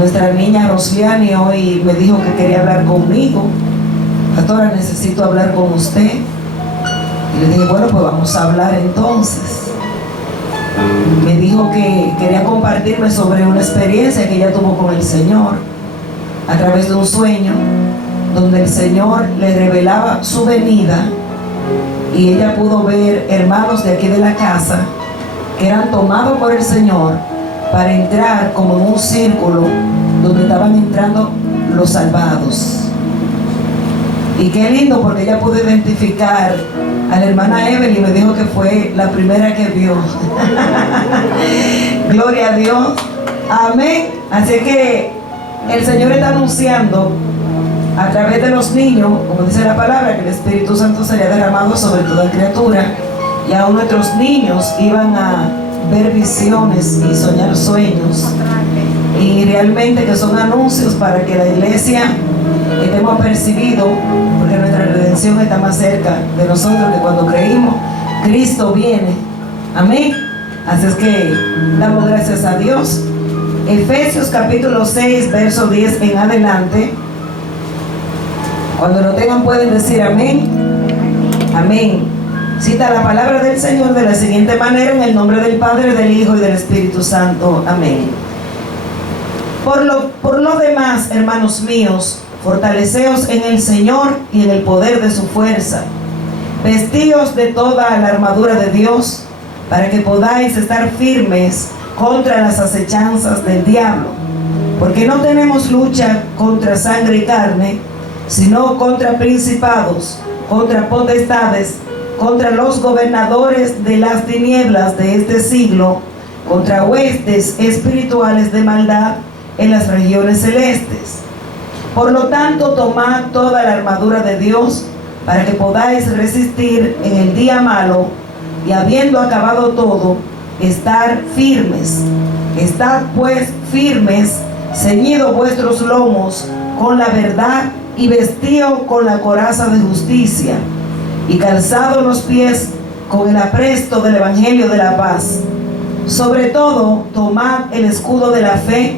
Nuestra niña Rosliani hoy me dijo que quería hablar conmigo. Pastora, necesito hablar con usted. Y le dije, bueno, pues vamos a hablar entonces. Me dijo que quería compartirme sobre una experiencia que ella tuvo con el Señor a través de un sueño donde el Señor le revelaba su venida, y ella pudo ver hermanos de aquí de la casa que eran tomados por el Señor para entrar como en un círculo donde estaban entrando los salvados. Y qué lindo, porque ella pudo identificar a la hermana Evelyn y me dijo que fue la primera que vio. Gloria a Dios. Amén. Así que el Señor está anunciando a través de los niños, como dice la palabra, que el Espíritu Santo sería derramado sobre toda criatura, y aún nuestros niños iban a ver visiones y soñar sueños, y realmente que son anuncios para que la iglesia estemos apercibidos, porque nuestra redención está más cerca de nosotros que cuando creímos. Cristo viene. Amén. Así es que damos gracias a Dios. Efesios capítulo 6 verso 10 en adelante. Cuando lo tengan pueden decir amén. Amén. Cita la palabra del Señor de la siguiente manera: en el nombre del Padre, del Hijo y del Espíritu Santo. Amén. Por lo demás, hermanos míos, fortaleceos en el Señor y en el poder de su fuerza. Vestíos de toda la armadura de Dios, para que podáis estar firmes contra las acechanzas del diablo. Porque no tenemos lucha contra sangre y carne, sino contra principados, contra potestades, contra los gobernadores de las tinieblas de este siglo, contra huestes espirituales de maldad en las regiones celestes. Por lo tanto, tomad toda la armadura de Dios, para que podáis resistir en el día malo, y habiendo acabado todo, estar firmes. Estad pues firmes, ceñidos vuestros lomos con la verdad, y vestíos con la coraza de justicia, y calzados los pies con el apresto del evangelio de la paz. Sobre todo, tomad el escudo de la fe,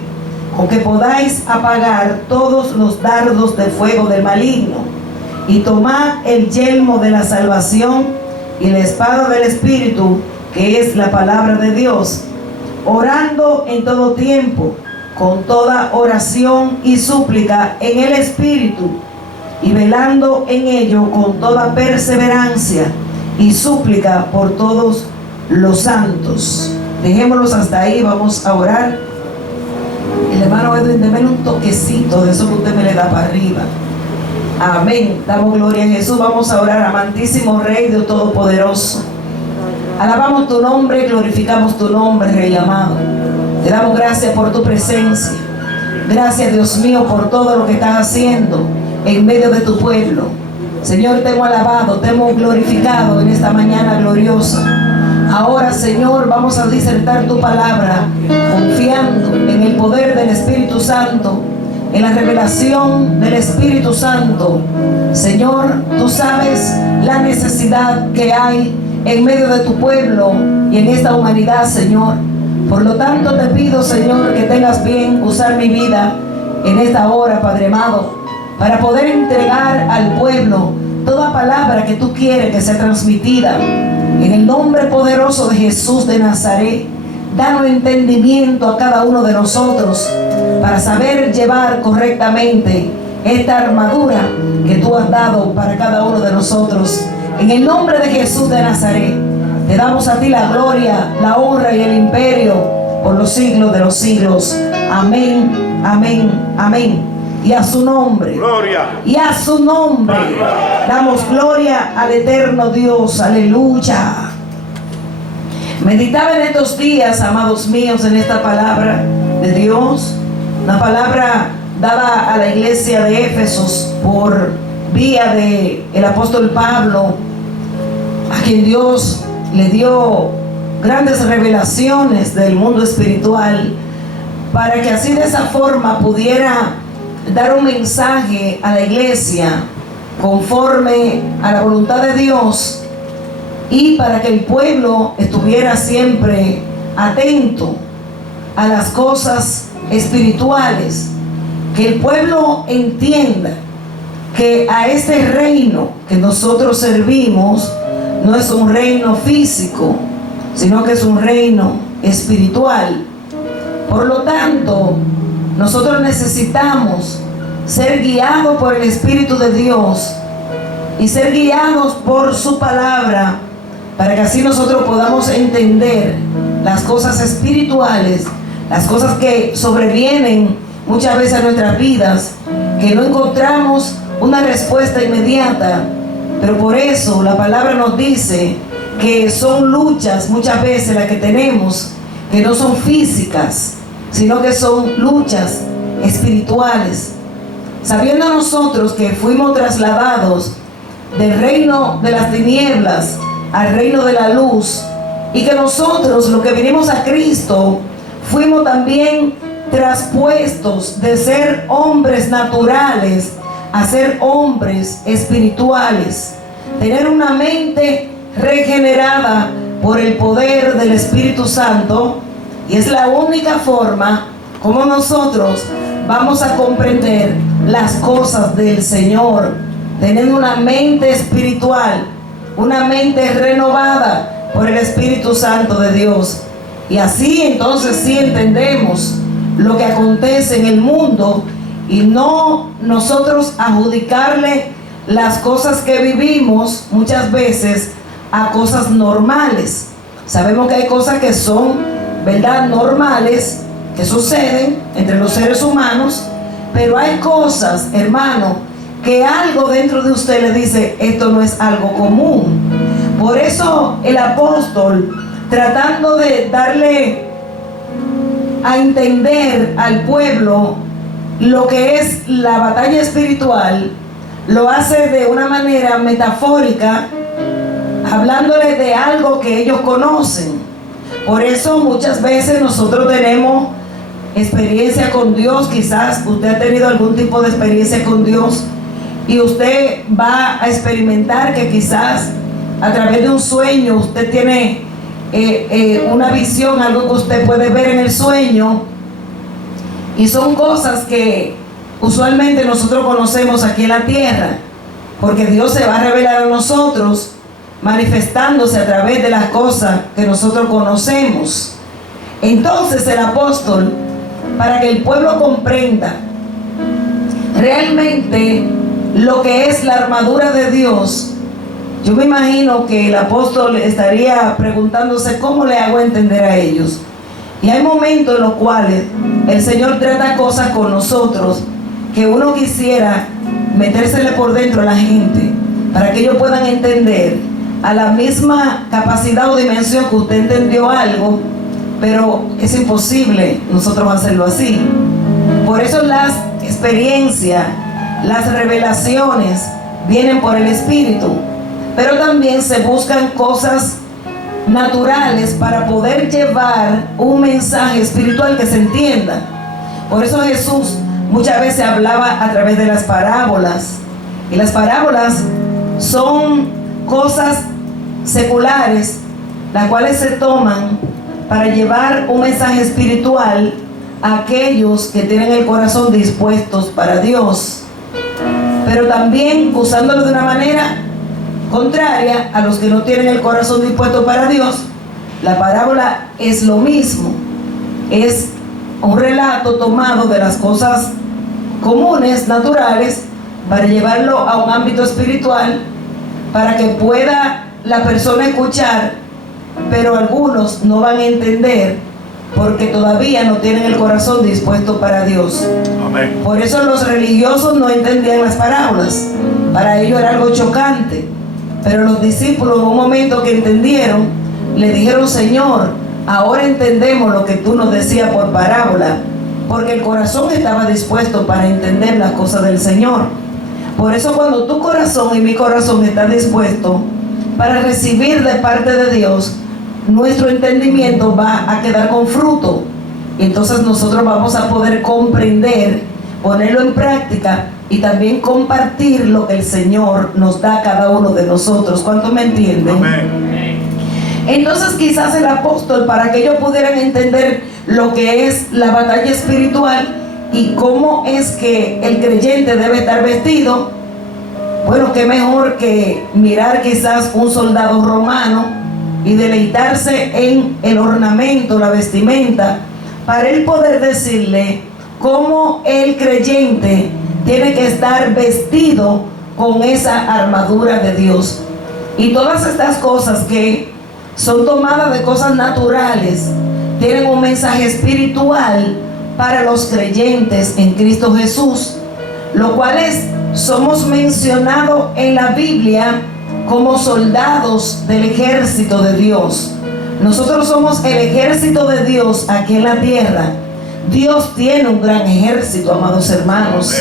con que podáis apagar todos los dardos de fuego del maligno, y tomad el yelmo de la salvación y la espada del Espíritu, que es la palabra de Dios, orando en todo tiempo, con toda oración y súplica en el Espíritu, y velando en ello con toda perseverancia y súplica por todos los santos. Dejémoslos hasta ahí, vamos a orar. El hermano Edwin, déme un toquecito de eso que usted me le da para arriba. Amén. Damos gloria a Jesús. Vamos a orar. Amantísimo Rey, Dios Todopoderoso, alabamos tu nombre, glorificamos tu nombre, Rey amado. Te damos gracias por tu presencia. Gracias, Dios mío, por todo lo que estás haciendo en medio de tu pueblo. Señor, te hemos alabado, te hemos glorificado en esta mañana gloriosa. Ahora, Señor, vamos a disertar tu palabra, confiando en el poder del Espíritu Santo, en la revelación del Espíritu Santo. Señor, tú sabes la necesidad que hay en medio de tu pueblo y en esta humanidad, Señor. Por lo tanto, te pido, Señor, que tengas bien usar mi vida en esta hora, Padre amado, para poder entregar al pueblo toda palabra que tú quieres que sea transmitida. En el nombre poderoso de Jesús de Nazaret, danos entendimiento a cada uno de nosotros para saber llevar correctamente esta armadura que tú has dado para cada uno de nosotros. En el nombre de Jesús de Nazaret, te damos a ti la gloria, la honra y el imperio por los siglos de los siglos. Amén, amén, amén. Y a su nombre, gloria. Y a su nombre, damos gloria al eterno Dios. Aleluya. Meditaba en estos días, amados míos, en esta palabra de Dios, una palabra dada a la iglesia de Éfesos por vía de el apóstol Pablo, a quien Dios le dio grandes revelaciones del mundo espiritual, para que así de esa forma pudiera dar un mensaje a la iglesia conforme a la voluntad de Dios, y para que el pueblo estuviera siempre atento a las cosas espirituales. Que el pueblo entienda que a este reino que nosotros servimos no es un reino físico, sino que es un reino espiritual. Por lo tanto, nosotros necesitamos ser guiados por el Espíritu de Dios y ser guiados por su palabra, para que así nosotros podamos entender las cosas espirituales, las cosas que sobrevienen muchas veces a nuestras vidas, que no encontramos una respuesta inmediata, pero por eso la palabra nos dice que son luchas muchas veces las que tenemos, que no son físicas, sino que son luchas espirituales. Sabiendo nosotros que fuimos trasladados del reino de las tinieblas al reino de la luz, y que nosotros, los que vinimos a Cristo, fuimos también traspuestos de ser hombres naturales a ser hombres espirituales, tener una mente regenerada por el poder del Espíritu Santo, y es la única forma como nosotros vamos a comprender las cosas del Señor, teniendo una mente espiritual, una mente renovada por el Espíritu Santo de Dios. Y así entonces sí entendemos lo que acontece en el mundo, y no nosotros adjudicarle las cosas que vivimos muchas veces a cosas normales. Sabemos que hay cosas que son, ¿verdad?, normales, que suceden entre los seres humanos, pero hay cosas, hermano, que algo dentro de usted le dice, esto no es algo común. Por eso el apóstol, tratando de darle a entender al pueblo lo que es la batalla espiritual, lo hace de una manera metafórica, hablándole de algo que ellos conocen. Por eso muchas veces nosotros tenemos experiencia con Dios. Quizás usted ha tenido algún tipo de experiencia con Dios, y usted va a experimentar que quizás a través de un sueño usted tiene una visión, algo que usted puede ver en el sueño, y son cosas que usualmente nosotros conocemos aquí en la tierra, porque Dios se va a revelar a nosotros manifestándose a través de las cosas que nosotros conocemos. Entonces el apóstol, para que el pueblo comprenda realmente lo que es la armadura de Dios, yo me imagino que el apóstol estaría preguntándose cómo le hago entender a ellos. Y hay momentos en los cuales el Señor trata cosas con nosotros que uno quisiera metérsele por dentro a la gente, para que ellos puedan entender a la misma capacidad o dimensión que usted entendió algo, pero es imposible nosotros hacerlo así. Por eso las experiencias, las revelaciones vienen por el Espíritu, pero también se buscan cosas naturales para poder llevar un mensaje espiritual que se entienda. Por eso Jesús muchas veces hablaba a través de las parábolas, y las parábolas son cosas seculares, las cuales se toman para llevar un mensaje espiritual a aquellos que tienen el corazón dispuestos para Dios, pero también usándolo de una manera contraria a los que no tienen el corazón dispuesto para Dios. La parábola es lo mismo, es un relato tomado de las cosas comunes, naturales, para llevarlo a un ámbito espiritual, para que pueda la persona escuchar, pero algunos no van a entender porque todavía no tienen el corazón dispuesto para Dios. Amén. Por eso los religiosos no entendían las parábolas, para ellos era algo chocante. Pero los discípulos, en un momento que entendieron, le dijeron: Señor, ahora entendemos lo que tú nos decías por parábola, porque el corazón estaba dispuesto para entender las cosas del Señor. Por eso cuando tu corazón y mi corazón está dispuesto para recibir de parte de Dios, nuestro entendimiento va a quedar con fruto. Y entonces nosotros vamos a poder comprender, ponerlo en práctica y también compartir lo que el Señor nos da a cada uno de nosotros. ¿Cuántos me entienden? Amén. Entonces quizás el apóstol, para que ellos pudieran entender lo que es la batalla espiritual y cómo es que el creyente debe estar vestido. Bueno, qué mejor que mirar quizás un soldado romano y deleitarse en el ornamento, la vestimenta, para él poder decirle cómo el creyente tiene que estar vestido con esa armadura de Dios. Y todas estas cosas que son tomadas de cosas naturales tienen un mensaje espiritual para los creyentes en Cristo Jesús, lo cual somos mencionados en la Biblia como soldados del ejército de Dios. Nosotros somos el ejército de Dios aquí en la tierra. Dios tiene un gran ejército, amados hermanos.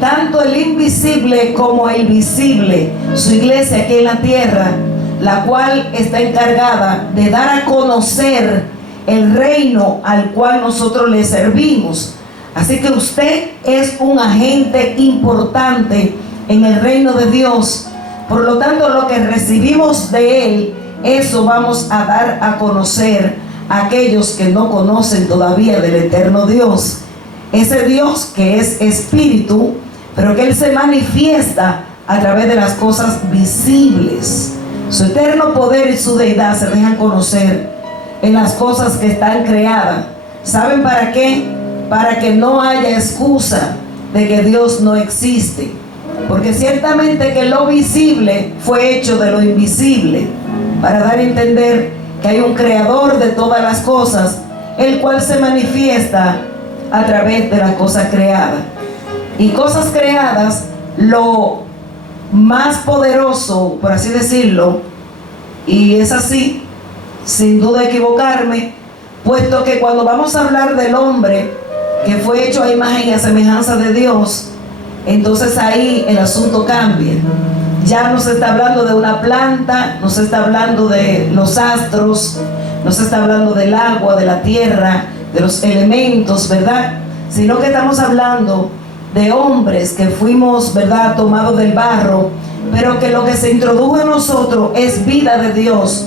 Tanto el invisible como el visible. Su iglesia aquí en la tierra, la cual está encargada de dar a conocer el reino al cual nosotros le servimos. Así que usted es un agente importante en el reino de Dios. Por lo tanto, lo que recibimos de Él, eso vamos a dar a conocer a aquellos que no conocen todavía del eterno Dios. Ese Dios que es espíritu, pero que Él se manifiesta a través de las cosas visibles. Su eterno poder y su deidad se dejan conocer en las cosas que están creadas. ¿Saben para qué? Para que no haya excusa de que Dios no existe. Porque ciertamente que lo visible fue hecho de lo invisible, para dar a entender que hay un creador de todas las cosas, el cual se manifiesta a través de las cosas creadas. Y cosas creadas, lo más poderoso, por así decirlo, y es así, sin duda equivocarme, puesto que cuando vamos a hablar del hombre que fue hecho a imagen y a semejanza de Dios, entonces ahí el asunto cambia. Ya no se está hablando de una planta, no se está hablando de los astros, no se está hablando del agua, de la tierra, de los elementos, ¿verdad? Sino que estamos hablando de hombres que fuimos, ¿verdad?, tomados del barro, pero que lo que se introdujo en nosotros es vida de Dios,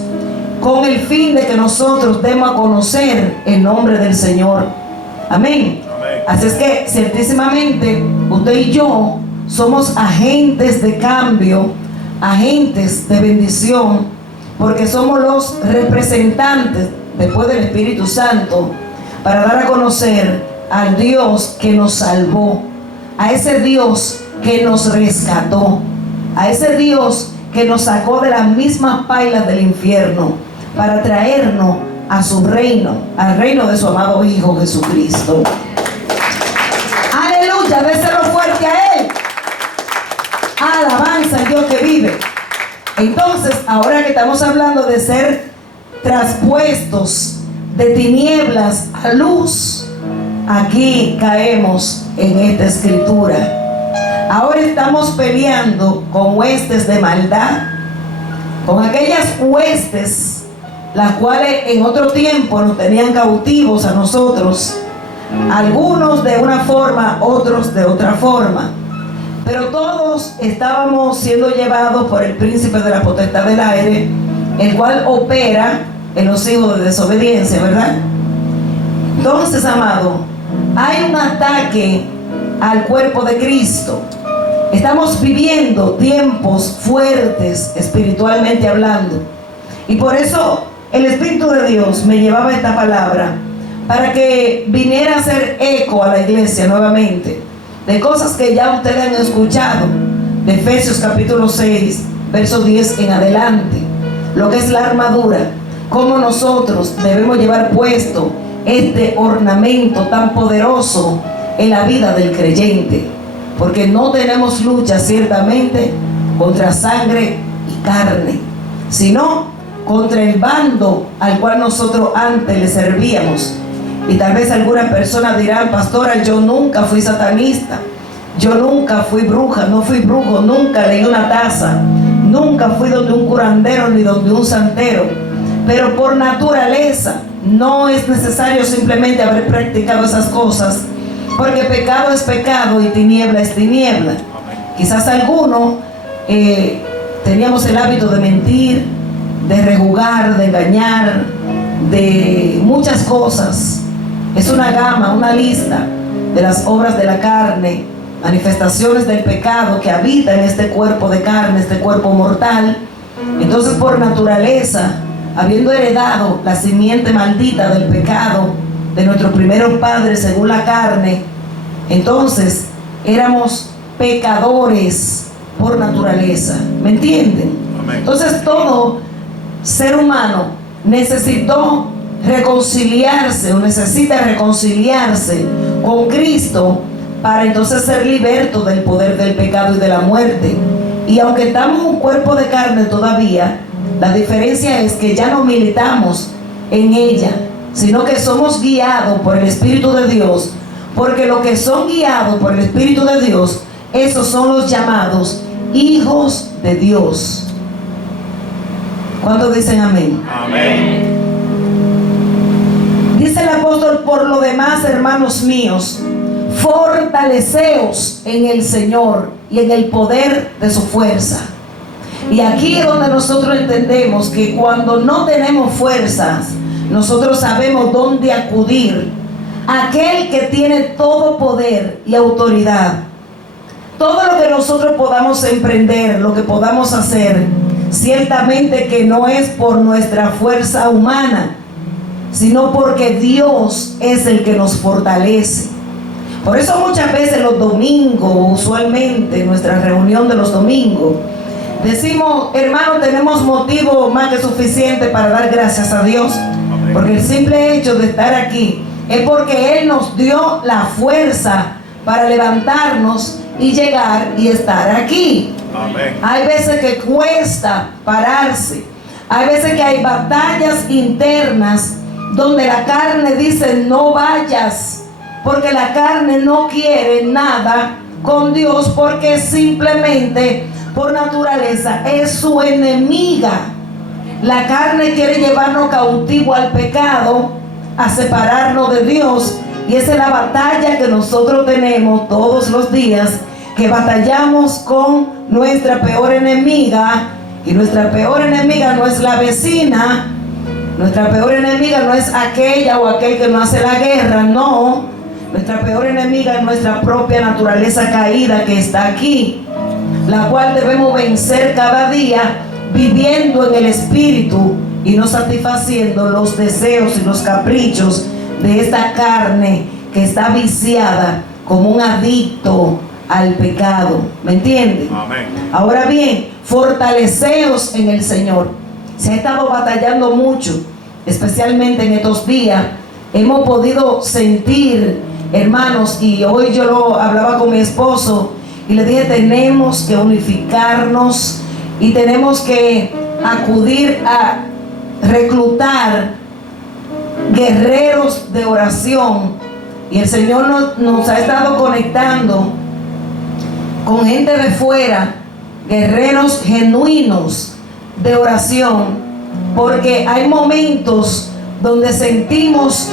con el fin de que nosotros demos a conocer el nombre del Señor. Amén. Así es que ciertísimamente usted y yo somos agentes de cambio, agentes de bendición, porque somos los representantes después del Espíritu Santo para dar a conocer al Dios que nos salvó, a ese Dios que nos rescató, a ese Dios que nos sacó de las mismas pailas del infierno para traernos a su reino, al reino de su amado Hijo Jesucristo. Aleluya, déselo fuerte a Él. Alabanza al Dios que vive. Entonces, ahora que estamos hablando de ser traspuestos de tinieblas a luz, aquí caemos en esta escritura. Ahora estamos peleando con huestes de maldad, con aquellas huestes las cuales en otro tiempo nos tenían cautivos a nosotros, algunos de una forma, otros de otra forma, pero todos estábamos siendo llevados por el príncipe de la potestad del aire, el cual opera en los hijos de desobediencia, ¿verdad? Entonces, amado, hay un ataque al cuerpo de Cristo. Estamos viviendo tiempos fuertes espiritualmente hablando, y por eso el Espíritu de Dios me llevaba esta palabra para que viniera a hacer eco a la iglesia nuevamente de cosas que ya ustedes han escuchado, de Efesios capítulo 6 verso 10 en adelante, lo que es la armadura, cómo nosotros debemos llevar puesto este ornamento tan poderoso en la vida del creyente, porque no tenemos lucha ciertamente contra sangre y carne, sino contra el bando al cual nosotros antes le servíamos. Y tal vez algunas personas dirán: pastora, yo nunca fui satanista, yo nunca fui bruja, no fui brujo, nunca leí una taza, nunca fui donde un curandero ni donde un santero. Pero por naturaleza no es necesario simplemente haber practicado esas cosas, porque pecado es pecado y tiniebla es tiniebla. Quizás algunos teníamos el hábito de mentir, de rejugar, de engañar, de muchas cosas, Es una gama, una lista de las obras de la carne, manifestaciones del pecado que habita en este cuerpo de carne, este cuerpo mortal. Entonces, por naturaleza, habiendo heredado la simiente maldita del pecado de nuestros primeros padres según la carne, entonces éramos pecadores por naturaleza. ¿Me entienden? Amén. Entonces todo ser humano necesitó reconciliarse o necesita reconciliarse con Cristo para entonces ser liberto del poder del pecado y de la muerte. Y aunque estamos en un cuerpo de carne todavía, la diferencia es que ya no militamos en ella, sino que somos guiados por el Espíritu de Dios, porque los que son guiados por el Espíritu de Dios, esos son los llamados hijos de Dios. ¿Cuántos dicen amén? Amén. Dice el apóstol: por lo demás, hermanos míos, fortaleceos en el Señor y en el poder de su fuerza. Y aquí es donde nosotros entendemos que cuando no tenemos fuerzas, nosotros sabemos dónde acudir. Aquel que tiene todo poder y autoridad. Todo lo que nosotros podamos emprender, lo que podamos hacer, ciertamente que no es por nuestra fuerza humana, sino porque Dios es el que nos fortalece. Por eso muchas veces los domingos, usualmente nuestra reunión de los domingos, decimos: hermano, tenemos motivo más que suficiente para dar gracias a Dios. Amén. Porque el simple hecho de estar aquí es porque Él nos dio la fuerza para levantarnos y llegar y estar aquí. Amén. Hay veces que cuesta pararse. Hay veces que hay batallas internas donde la carne dice: no vayas, porque la carne no quiere nada con Dios, porque simplemente por naturaleza es su enemiga. La carne quiere llevarnos cautivo al pecado, a separarnos de Dios, y esa es la batalla que nosotros tenemos todos los días, que batallamos con nuestra peor enemiga. Y nuestra peor enemiga no es la vecina, nuestra peor enemiga no es aquella o aquel que no hace la guerra, no. Nuestra peor enemiga es nuestra propia naturaleza caída que está aquí, la cual debemos vencer cada día viviendo en el Espíritu y no satisfaciendo los deseos y los caprichos de esta carne que está viciada como un adicto al pecado. ¿Me entienden? Amén. Ahora bien, fortaleceos en el Señor. Se ha estado batallando mucho, especialmente en estos días. Hemos podido sentir, hermanos, y hoy yo lo hablaba con mi esposo y le dije: tenemos que unificarnos y tenemos que acudir a reclutar guerreros de oración. Y el Señor nos ha estado conectando con gente de fuera, guerreros genuinos de oración, porque hay momentos donde sentimos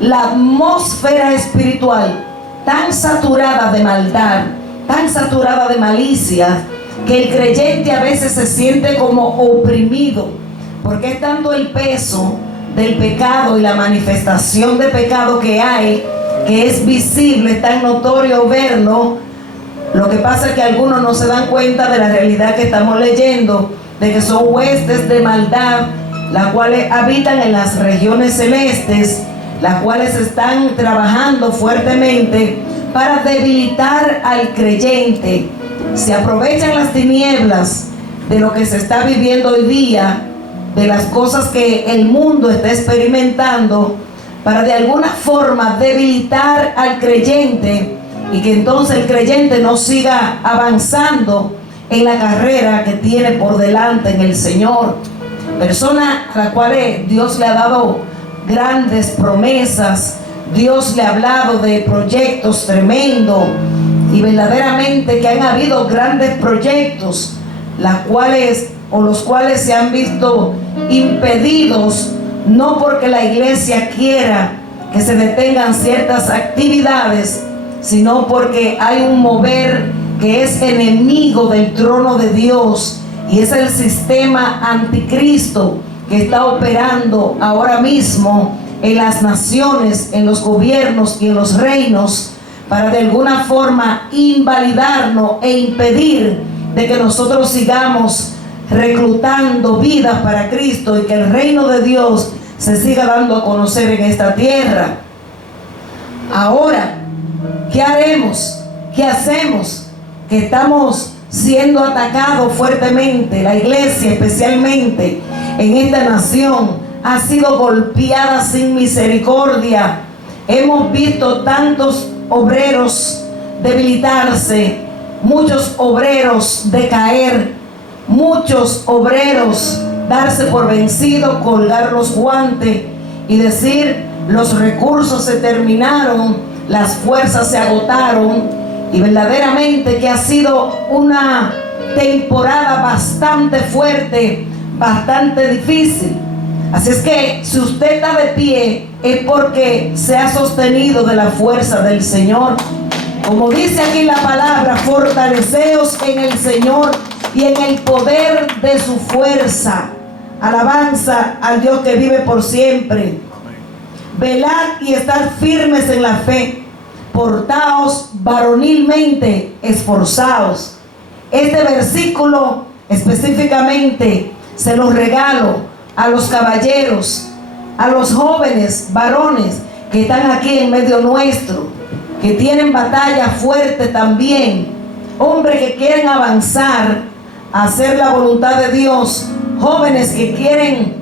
la atmósfera espiritual tan saturada de maldad, tan saturada de malicia, que el creyente a veces se siente como oprimido, porque es tanto el peso del pecado y la manifestación de pecado que hay, que es visible, es tan notorio verlo. Lo que pasa es que algunos no se dan cuenta de la realidad que estamos leyendo, de que son huestes de maldad, las cuales habitan en las regiones celestes, las cuales están trabajando fuertemente para debilitar al creyente. Se aprovechan las tinieblas de lo que se está viviendo hoy día, de las cosas que el mundo está experimentando, para de alguna forma debilitar al creyente, y que entonces el creyente no siga avanzando en la carrera que tiene por delante en el Señor. Personas a las cuales Dios le ha dado grandes promesas, Dios le ha hablado de proyectos tremendos, y verdaderamente que han habido grandes proyectos, los cuales se han visto impedidos, no porque la iglesia quiera que se detengan ciertas actividades, sino porque hay un mover que es enemigo del trono de Dios, y es el sistema anticristo que está operando ahora mismo en las naciones, en los gobiernos y en los reinos, para de alguna forma invalidarnos e impedir de que nosotros sigamos reclutando vidas para Cristo y que el reino de Dios se siga dando a conocer en esta tierra. Ahora, ¿qué haremos? ¿Qué hacemos? Que estamos siendo atacados fuertemente. La iglesia, especialmente en esta nación, ha sido golpeada sin misericordia. Hemos visto tantos obreros debilitarse, muchos obreros decaer, muchos obreros darse por vencidos, colgar los guantes y decir: los recursos se terminaron, las fuerzas se agotaron. Y verdaderamente que ha sido una temporada bastante fuerte, bastante difícil. Así es que si usted está de pie es porque se ha sostenido de la fuerza del Señor. Como dice aquí la palabra, fortaleceos en el Señor y en el poder de su fuerza. Alabanza al Dios que vive por siempre. Velad y estad firmes en la fe. Portaos varonilmente, esforzaos. Este versículo específicamente se lo regalo a los caballeros, a los jóvenes varones que están aquí en medio nuestro, que tienen batalla fuerte también, hombres que quieren avanzar a hacer la voluntad de Dios, jóvenes que quieren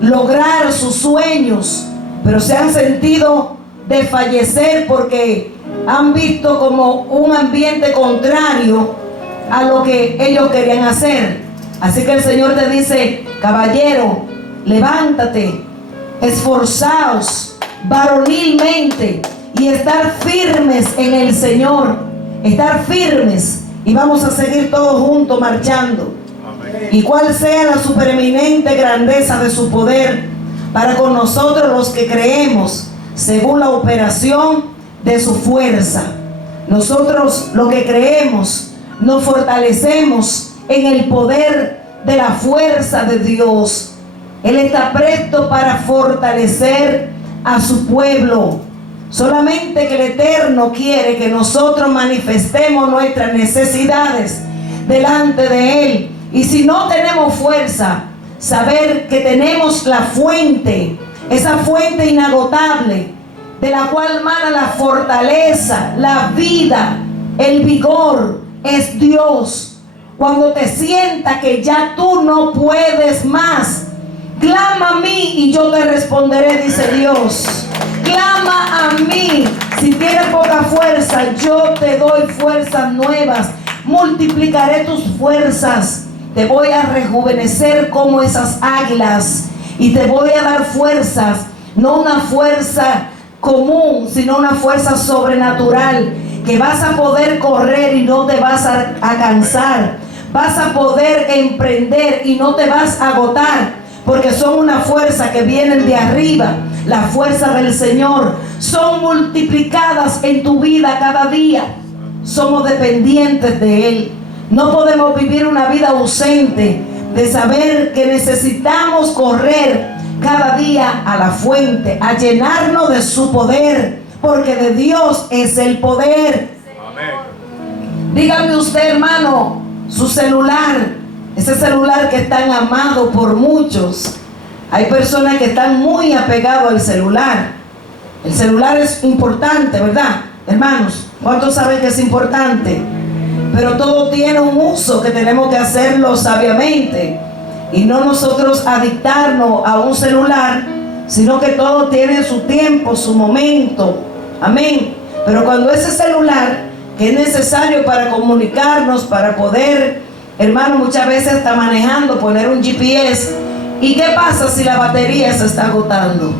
lograr sus sueños, pero se han sentido desfallecer porque han visto como un ambiente contrario a lo que ellos querían hacer. Así que el Señor te dice: caballero, levántate, esforzaos varonilmente y estar firmes en el Señor, estar firmes, y vamos a seguir todos juntos marchando. Amén. Y cuál sea la supereminente grandeza de su poder para con nosotros los que creemos, según la operación de su fuerza. Nosotros los que creemos nos fortalecemos en el poder de la fuerza de Dios. Él está presto para fortalecer a su pueblo. Solamente que el Eterno quiere que nosotros manifestemos nuestras necesidades delante de Él. Y si no tenemos fuerza, saber que tenemos la fuente, esa fuente inagotable, de la cual mana la fortaleza, la vida, el vigor, es Dios. Cuando te sientas que ya tú no puedes más, clama a mí y yo te responderé, dice Dios. Clama a mí. Si tienes poca fuerza, yo te doy fuerzas nuevas. Multiplicaré tus fuerzas. Te voy a rejuvenecer como esas águilas. Y te voy a dar fuerzas, no una fuerza común, sino una fuerza sobrenatural, que vas a poder correr y no te vas a cansar, vas a poder emprender y no te vas a agotar, porque son una fuerza que vienen de arriba. La fuerza del Señor son multiplicadas en tu vida cada día. Somos dependientes de Él. No podemos vivir una vida ausente de saber que necesitamos correr cada día a la fuente, a llenarnos de su poder, porque de Dios es el poder. Amén. Dígame usted, hermano, su celular, ese celular que es tan amado por muchos. Hay personas que están muy apegados al celular. El celular es importante, ¿verdad, hermanos? ¿Cuántos saben que es importante? Pero todo tiene un uso que tenemos que hacerlo sabiamente. Y no nosotros adictarnos a un celular, sino que todo tiene su tiempo, su momento. Amén. Pero cuando ese celular, que es necesario para comunicarnos, para poder, hermano, muchas veces está manejando, poner un GPS. ¿Y qué pasa si la batería se está agotando?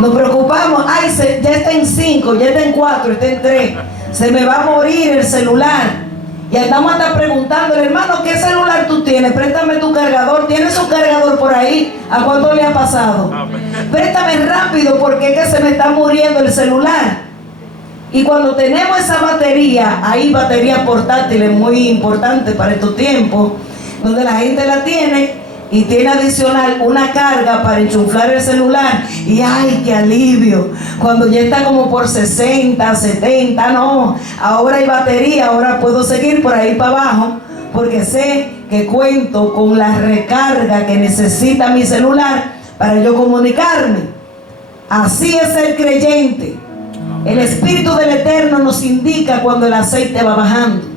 Nos preocupamos. Ay, ya está en 5, ya está en 4, está en 3. Se me va a morir el celular. Y andamos hasta preguntando, hermano, ¿qué celular tú tienes? Préstame tu cargador. ¿Tienes un cargador por ahí? ¿A cuánto le ha pasado? Préstame rápido porque es que se me está muriendo el celular. Y cuando tenemos esa batería, hay baterías portátiles muy importantes para estos tiempos, donde la gente la tiene y tiene adicional una carga para enchuflar el celular, y ¡ay, qué alivio! Cuando ya está como por 60, 70, no, ahora hay batería, ahora puedo seguir por ahí para abajo, porque sé que cuento con la recarga que necesita mi celular para yo comunicarme. Así es el creyente. El Espíritu del Eterno nos indica cuando el aceite va bajando.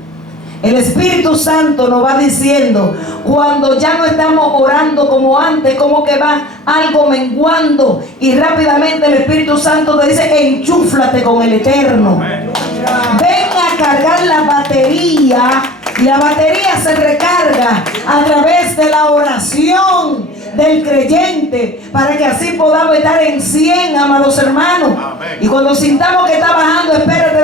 El Espíritu Santo nos va diciendo cuando ya no estamos orando como antes, como que va algo menguando, y rápidamente el Espíritu Santo te dice: enchúflate con el Eterno. Ven a cargar la batería, y la batería se recarga a través de la oración del creyente, para que así podamos estar en 100, amados hermanos. Amén. Y cuando sintamos que está bajando, espérate,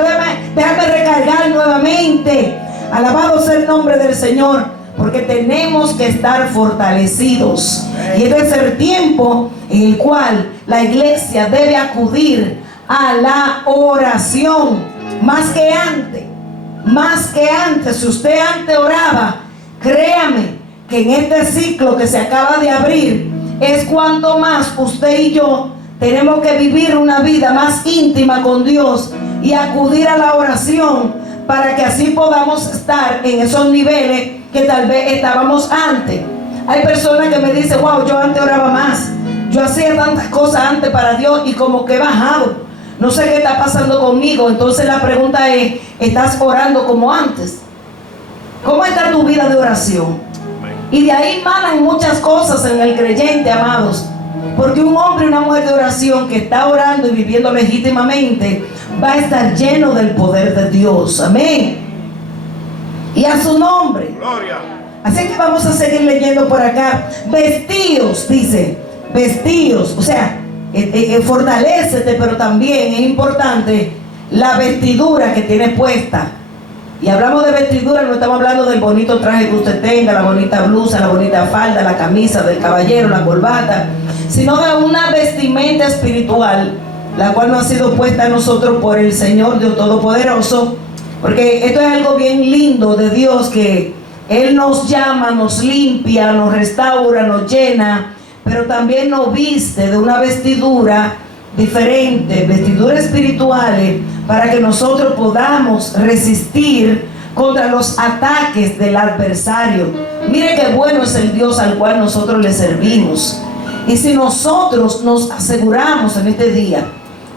déjame recargar nuevamente. Alabado sea el nombre del Señor, porque tenemos que estar fortalecidos. Y este es el tiempo en el cual la iglesia debe acudir a la oración, más que antes. Más que antes. Si usted antes oraba, créame que en este ciclo que se acaba de abrir es cuanto más usted y yo tenemos que vivir una vida más íntima con Dios y acudir a la oración, para que así podamos estar en esos niveles que tal vez estábamos antes. Hay personas que me dicen: wow, yo antes oraba más, yo hacía tantas cosas antes para Dios y como que he bajado, no sé qué está pasando conmigo. Entonces la pregunta es: ¿estás orando como antes? ¿Cómo está tu vida de oración? Y de ahí manan muchas cosas en el creyente, amados. Porque un hombre y una mujer de oración que está orando y viviendo legítimamente va a estar lleno del poder de Dios. Amén. Y a su nombre. Gloria. Así que vamos a seguir leyendo por acá. Vestíos, dice. Vestíos. O sea, fortalécete, pero también es importante la vestidura que tienes puesta. Y hablamos de vestidura, no estamos hablando del bonito traje que usted tenga, la bonita blusa, la bonita falda, la camisa del caballero, la corbata, sino de una vestimenta espiritual, la cual nos ha sido puesta a nosotros por el Señor Dios Todopoderoso, porque esto es algo bien lindo de Dios, que Él nos llama, nos limpia, nos restaura, nos llena, pero también nos viste de una vestidura diferente, vestiduras espirituales, para que nosotros podamos resistir contra los ataques del adversario. Mire qué bueno es el Dios al cual nosotros le servimos. Y si nosotros nos aseguramos en este día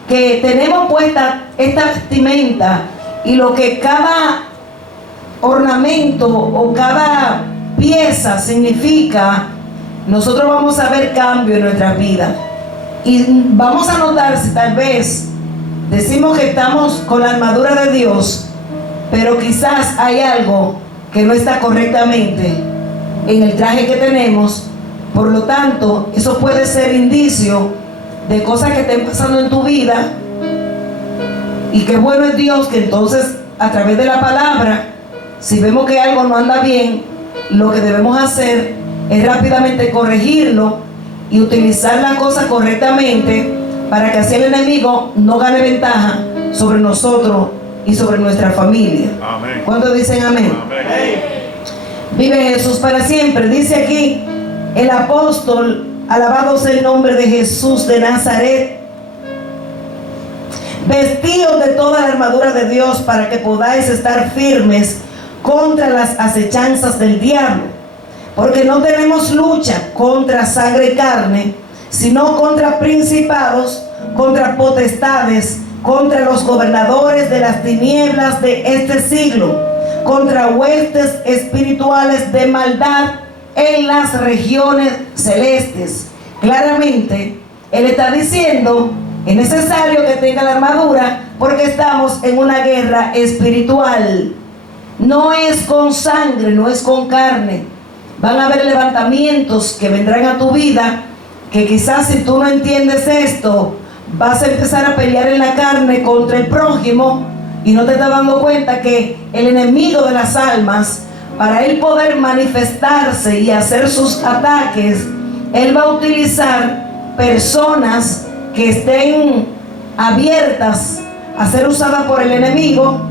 que tenemos puesta esta vestimenta, y lo que cada ornamento o cada pieza significa, nosotros vamos a ver cambio en nuestra vida. Y vamos a notar si tal vez decimos que estamos con la armadura de Dios, pero quizás hay algo que no está correctamente en el traje que tenemos. Por lo tanto, eso puede ser indicio de cosas que estén pasando en tu vida. Y qué bueno es Dios que entonces, a través de la palabra, si vemos que algo no anda bien, lo que debemos hacer es rápidamente corregirlo y utilizar la cosa correctamente, para que así el enemigo no gane ventaja sobre nosotros y sobre nuestra familia. Amén. ¿Cuántos dicen amén? Amén. Vive Jesús para siempre. Dice aquí el apóstol, alabado sea el nombre de Jesús de Nazaret: vestíos de toda la armadura de Dios, para que podáis estar firmes contra las acechanzas del diablo. Porque no tenemos lucha contra sangre y carne, sino contra principados, contra potestades, contra los gobernadores de las tinieblas de este siglo, contra huestes espirituales de maldad en las regiones celestes. Claramente, Él está diciendo: es necesario que tenga la armadura, porque estamos en una guerra espiritual. No es con sangre, no es con carne. Van a haber levantamientos que vendrán a tu vida, que quizás si tú no entiendes esto, vas a empezar a pelear en la carne contra el prójimo, y no te estás dando cuenta que el enemigo de las almas, para él poder manifestarse y hacer sus ataques, él va a utilizar personas que estén abiertas a ser usadas por el enemigo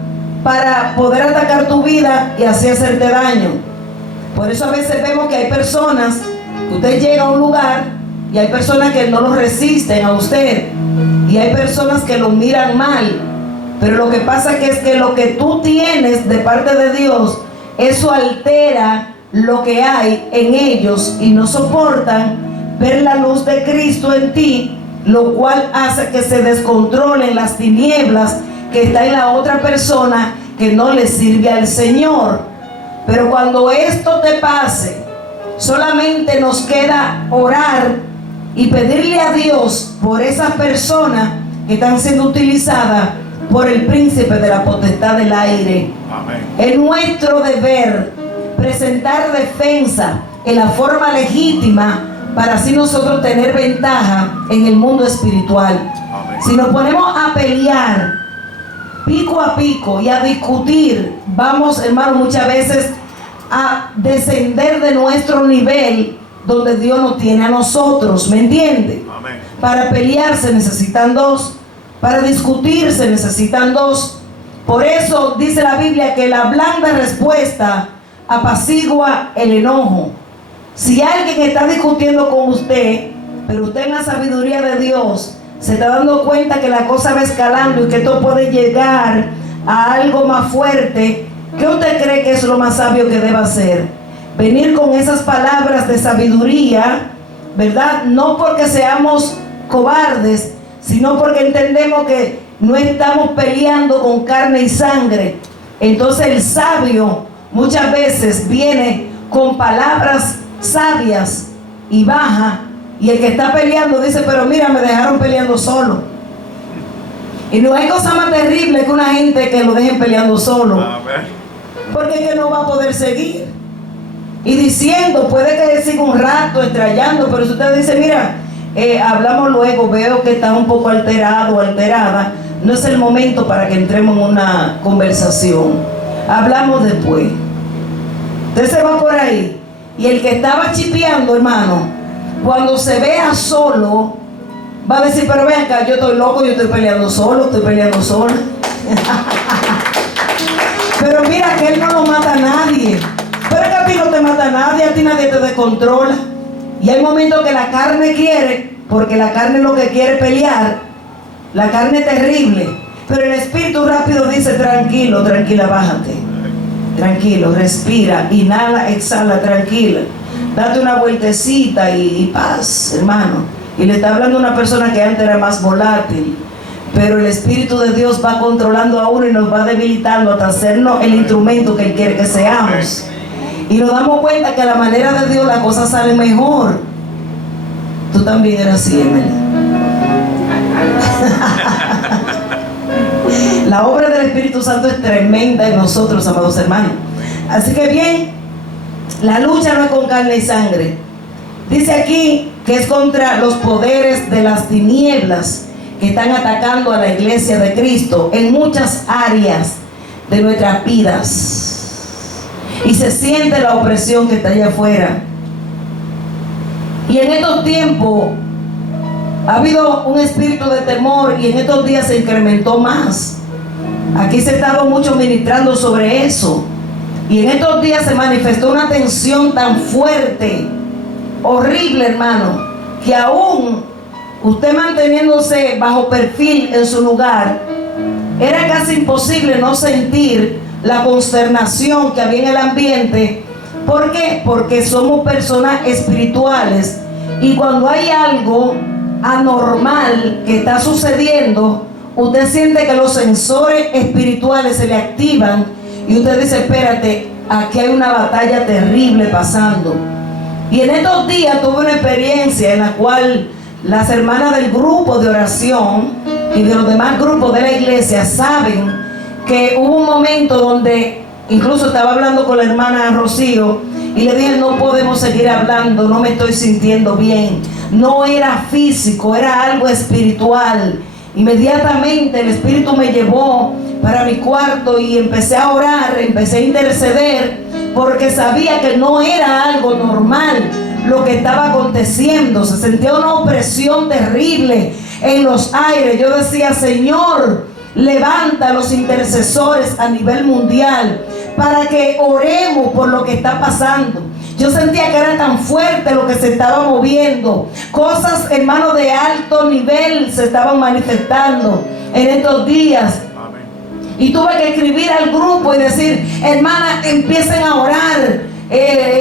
para poder atacar tu vida y así hacerte daño. Por eso a veces vemos que hay personas Usted llega a un lugar y hay personas que no lo resisten a usted, y hay personas que lo miran mal, pero lo que pasa es que lo que tú tienes de parte de Dios, eso altera lo que hay en ellos y no soportan ver la luz de Cristo en ti, lo cual hace que se descontrolen las tinieblas que está en la otra persona que no le sirve al Señor. Pero cuando esto te pase, solamente nos queda orar y pedirle a Dios por esas personas que están siendo utilizadas por el príncipe de la potestad del aire. Amén. Es nuestro deber presentar defensa en la forma legítima para así nosotros tener ventaja en el mundo espiritual. Amén. Si nos ponemos a pelear pico a pico y a discutir, vamos, hermano, muchas veces a descender de nuestro nivel donde Dios nos tiene a nosotros, ¿me entiende? Amén. Para pelear se necesitan dos, para discutir se necesitan dos. Por eso dice la Biblia que la blanda respuesta apacigua el enojo. Si alguien está discutiendo con usted, pero usted en la sabiduría de Dios se está dando cuenta que la cosa va escalando y que esto puede llegar a algo más fuerte, ¿qué usted cree que es lo más sabio que deba hacer? Venir con esas palabras de sabiduría, ¿verdad? No porque seamos cobardes, sino porque entendemos que no estamos peleando con carne y sangre. Entonces el sabio muchas veces viene con palabras sabias y baja, y el que está peleando dice, pero mira, me dejaron peleando solo. Y no hay cosa más terrible que una gente que lo dejen peleando solo, porque es que no va a poder seguir. Y diciendo, puede que siga un rato estrellando, pero si usted dice, mira, hablamos luego, veo que está un poco alterado o alterada, no es el momento para que entremos en una conversación, hablamos después. Usted se va por ahí, y el que estaba chipeando, hermano, cuando se vea solo, va a decir, pero ven acá, yo estoy loco, yo estoy peleando solo, estoy peleando sola. Pero mira que él no lo mata a nadie. Pero que a ti no te mata a nadie, a ti nadie te descontrola. Y hay momentos que la carne quiere, porque la carne lo que quiere es pelear, la carne es terrible, pero el espíritu rápido dice, tranquilo, tranquila, bájate, tranquilo, respira, inhala, exhala, tranquila, date una vueltecita y paz, hermano. Y le está hablando a una persona que antes era más volátil, pero el Espíritu de Dios va controlando a uno y nos va debilitando hasta hacernos el instrumento que Él quiere que seamos. Y nos damos cuenta que a la manera de Dios las cosas salen mejor. Tú también eres así, Emily. La obra del Espíritu Santo es tremenda en nosotros, amados hermanos. Así que bien, la lucha no es con carne y sangre. Dice aquí que es contra los poderes de las tinieblas que están atacando a la iglesia de Cristo en muchas áreas de nuestras vidas. Y se siente la opresión que está allá afuera. Y en estos tiempos ha habido un espíritu de temor, y en estos días se incrementó más. Aquí se ha estado mucho ministrando sobre eso. Y en estos días se manifestó una tensión tan fuerte, horrible, hermano, que aún usted manteniéndose bajo perfil en su lugar, era casi imposible no sentir la consternación que había en el ambiente. ¿Por qué? Porque somos personas espirituales, y cuando hay algo anormal que está sucediendo, usted siente que los sensores espirituales se le activan y usted dice, espérate, aquí hay una batalla terrible pasando. Y en estos días tuve una experiencia en la cual las hermanas del grupo de oración y de los demás grupos de la iglesia saben que hubo un momento donde incluso estaba hablando con la hermana Rocío y le dije, no podemos seguir hablando, no me estoy sintiendo bien. No era físico, era algo espiritual. Inmediatamente el Espíritu me llevó para mi cuarto y empecé a orar, empecé a interceder, porque sabía que no era algo normal lo que estaba aconteciendo. Se sentía una opresión terrible en los aires. Yo decía, Señor, levanta a los intercesores a nivel mundial para que oremos por lo que está pasando. Yo sentía que era tan fuerte lo que se estaba moviendo. Cosas, hermano, de alto nivel se estaban manifestando en estos días. Y tuve que escribir al grupo y decir: hermana, empiecen a orar,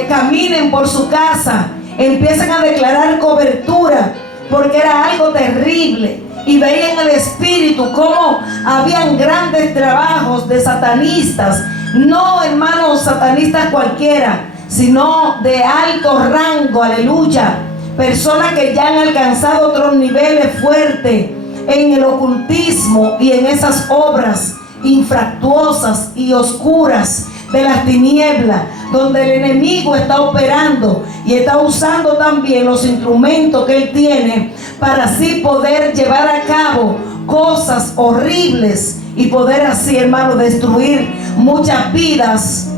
caminen por su casa, empiecen a declarar cobertura, porque era algo terrible. Y veía en el espíritu cómo habían grandes trabajos de satanistas, no, hermanos, satanistas cualquiera, sino de alto rango, aleluya. Personas que ya han alcanzado otros niveles fuertes en el ocultismo y en esas obras infractuosas y oscuras de las tinieblas, donde el enemigo está operando y está usando también los instrumentos que él tiene para así poder llevar a cabo cosas horribles y poder así, hermano, destruir muchas vidas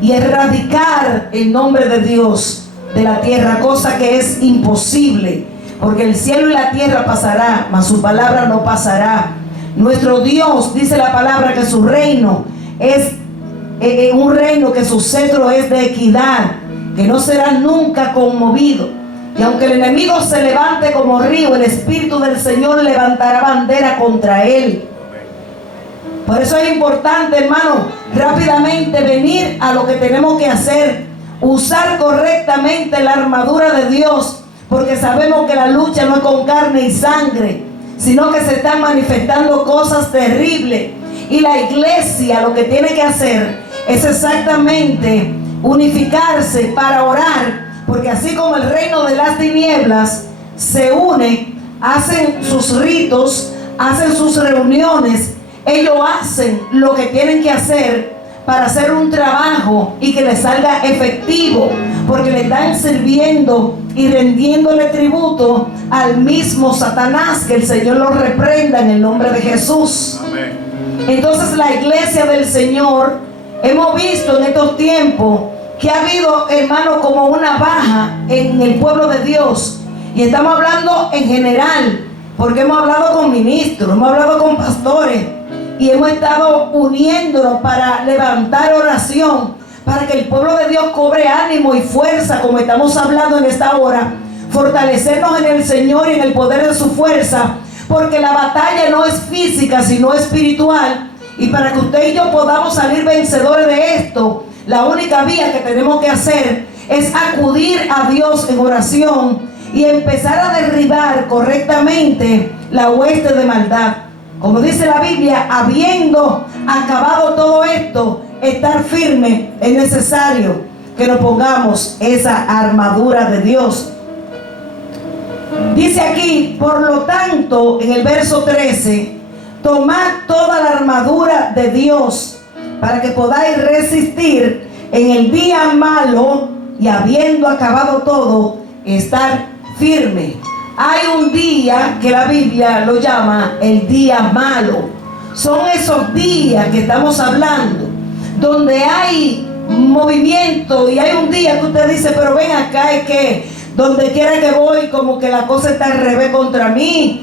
y erradicar el nombre de Dios de la tierra, cosa que es imposible, porque el cielo y la tierra pasará, mas su palabra no pasará. Nuestro Dios, dice la palabra, que su reino es un reino, que su cetro es de equidad, que no será nunca conmovido. Y aunque el enemigo se levante como río, el Espíritu del Señor levantará bandera contra él. Por eso es importante, hermano, rápidamente venir a lo que tenemos que hacer. Usar correctamente la armadura de Dios, porque sabemos que la lucha no es con carne y sangre, sino que se están manifestando cosas terribles. Y la iglesia lo que tiene que hacer es exactamente unificarse para orar, porque así como el reino de las tinieblas se une, hacen sus ritos, hacen sus reuniones, ellos hacen lo que tienen que hacer para hacer un trabajo y que les salga efectivo, porque le están sirviendo y rendiéndole tributo al mismo Satanás. Que el Señor lo reprenda en el nombre de Jesús. Amén. Entonces, la iglesia del Señor, hemos visto en estos tiempos que ha habido, hermano, como una baja en el pueblo de Dios. Y estamos hablando en general, porque hemos hablado con ministros, hemos hablado con pastores, y hemos estado uniéndonos para levantar oración, para que el pueblo de Dios cobre ánimo y fuerza, como estamos hablando en esta hora. Fortalecernos en el Señor y en el poder de su fuerza, porque la batalla no es física, sino espiritual. Y para que usted y yo podamos salir vencedores de esto, la única vía que tenemos que hacer es acudir a Dios en oración y empezar a derribar correctamente la hueste de maldad. Como dice la Biblia, habiendo acabado todo esto, estar firme. Es necesario que nos pongamos esa armadura de Dios. Dice aquí, por lo tanto, en el verso 13, tomad toda la armadura de Dios para que podáis resistir en el día malo, y habiendo acabado todo, estar firme. Hay un día que la Biblia lo llama el día malo. Son esos días que estamos hablando, donde hay movimiento, y hay un día que usted dice: pero ven acá, es que donde quiera que voy, como que la cosa está al revés contra mí,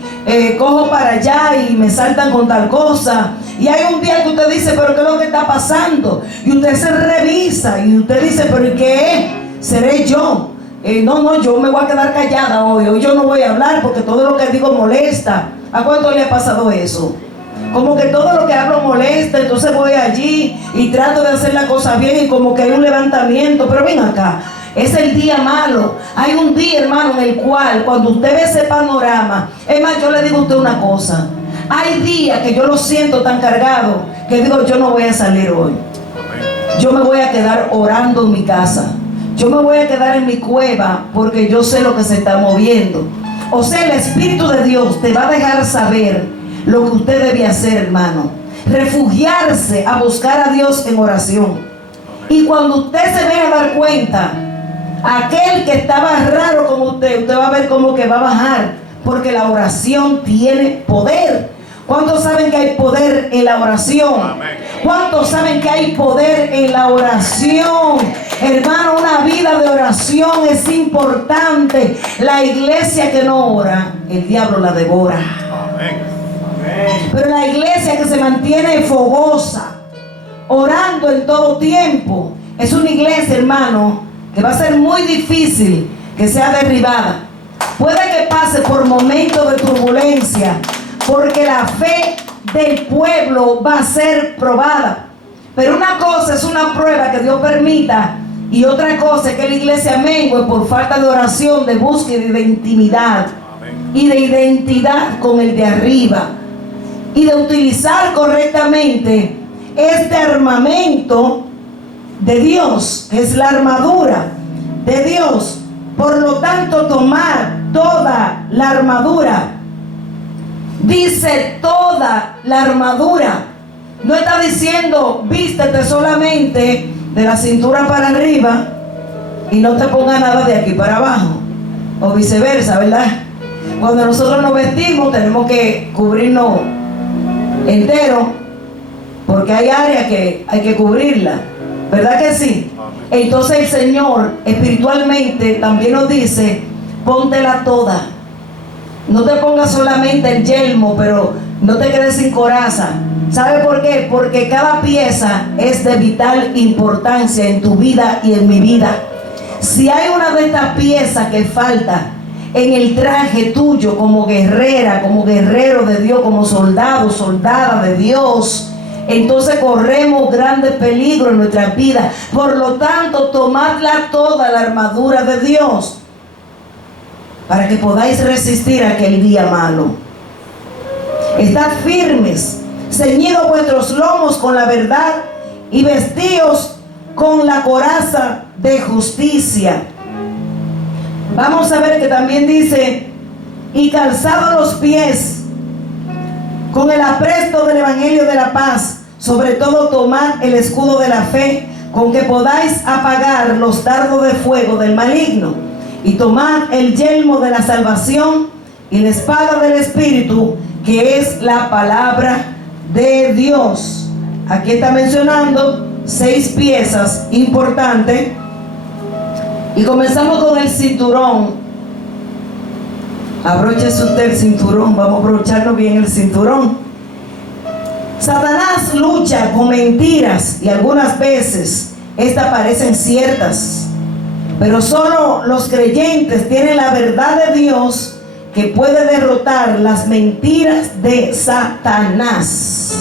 cojo para allá y me saltan con tal cosa. Y hay un día que usted dice: pero ¿qué es lo que está pasando? Y usted se revisa y usted dice: pero ¿y qué es? ¿Seré yo? No, yo me voy a quedar callada hoy yo no voy a hablar, porque todo lo que digo molesta. ¿A cuánto le ha pasado eso? Como que todo lo que hablo molesta, entonces voy allí y trato de hacer la cosa bien, y como que hay un levantamiento. Pero ven acá, es el día malo. Hay un día, hermano, en el cual, cuando usted ve ese panorama, es más, yo le digo a usted una cosa: hay días que yo lo siento tan cargado que digo: yo no voy a salir hoy, yo me voy a quedar orando en mi casa, yo me voy a quedar en mi cueva, porque yo sé lo que se está moviendo. O sea, el Espíritu de Dios te va a dejar saber lo que usted debe hacer, hermano. Refugiarse a buscar a Dios en oración. Y cuando usted se venga a dar cuenta, aquel que estaba raro como usted va a ver como que va a bajar, porque la oración tiene poder. ¿Cuántos saben que hay poder en la oración? ¿Cuántos saben que hay poder en la oración? Hermano, una vida de oración es importante. La iglesia que no ora, el diablo la devora. Pero la iglesia que se mantiene fogosa, orando en todo tiempo, es una iglesia, hermano, que va a ser muy difícil que sea derribada. Puede que pase por momentos de turbulencia, porque la fe del pueblo va a ser probada. Pero una cosa es una prueba que Dios permita, y otra cosa es que la iglesia mengue por falta de oración, de búsqueda y de intimidad. Amén. Y de identidad con el de arriba, y de utilizar correctamente este armamento de Dios, que es la armadura de Dios. Por lo tanto, tomar toda la armadura. Dice toda la armadura. No está diciendo vístete solamente de la cintura para arriba y no te ponga nada de aquí para abajo, o viceversa, ¿verdad? Cuando nosotros nos vestimos tenemos que cubrirnos entero, porque hay áreas que hay que cubrirla, ¿verdad que sí? Entonces el Señor espiritualmente también nos dice, póntela toda. No te pongas solamente el yelmo, pero no te quedes sin coraza. ¿Sabe por qué? Porque cada pieza es de vital importancia en tu vida y en mi vida. Si hay una de estas piezas que falta en el traje tuyo como guerrera, como guerrero de Dios, como soldado, soldada de Dios, entonces corremos grandes peligros en nuestra vida. Por lo tanto, tomadla toda la armadura de Dios para que podáis resistir aquel día malo. Estad firmes, ceñidos vuestros lomos con la verdad y vestíos con la coraza de justicia. Vamos a ver que también dice, y calzados los pies con el apresto del evangelio de la paz. Sobre todo tomad el escudo de la fe, con que podáis apagar los dardos de fuego del maligno. Y tomad el yelmo de la salvación y la espada del Espíritu, que es la palabra de Dios. Aquí está mencionando 6 piezas importantes. Y comenzamos con el cinturón. Abróchese usted el cinturón. Vamos a abrocharnos bien el cinturón. Satanás lucha con mentiras y algunas veces estas parecen ciertas, pero solo los creyentes tienen la verdad de Dios que puede derrotar las mentiras de Satanás.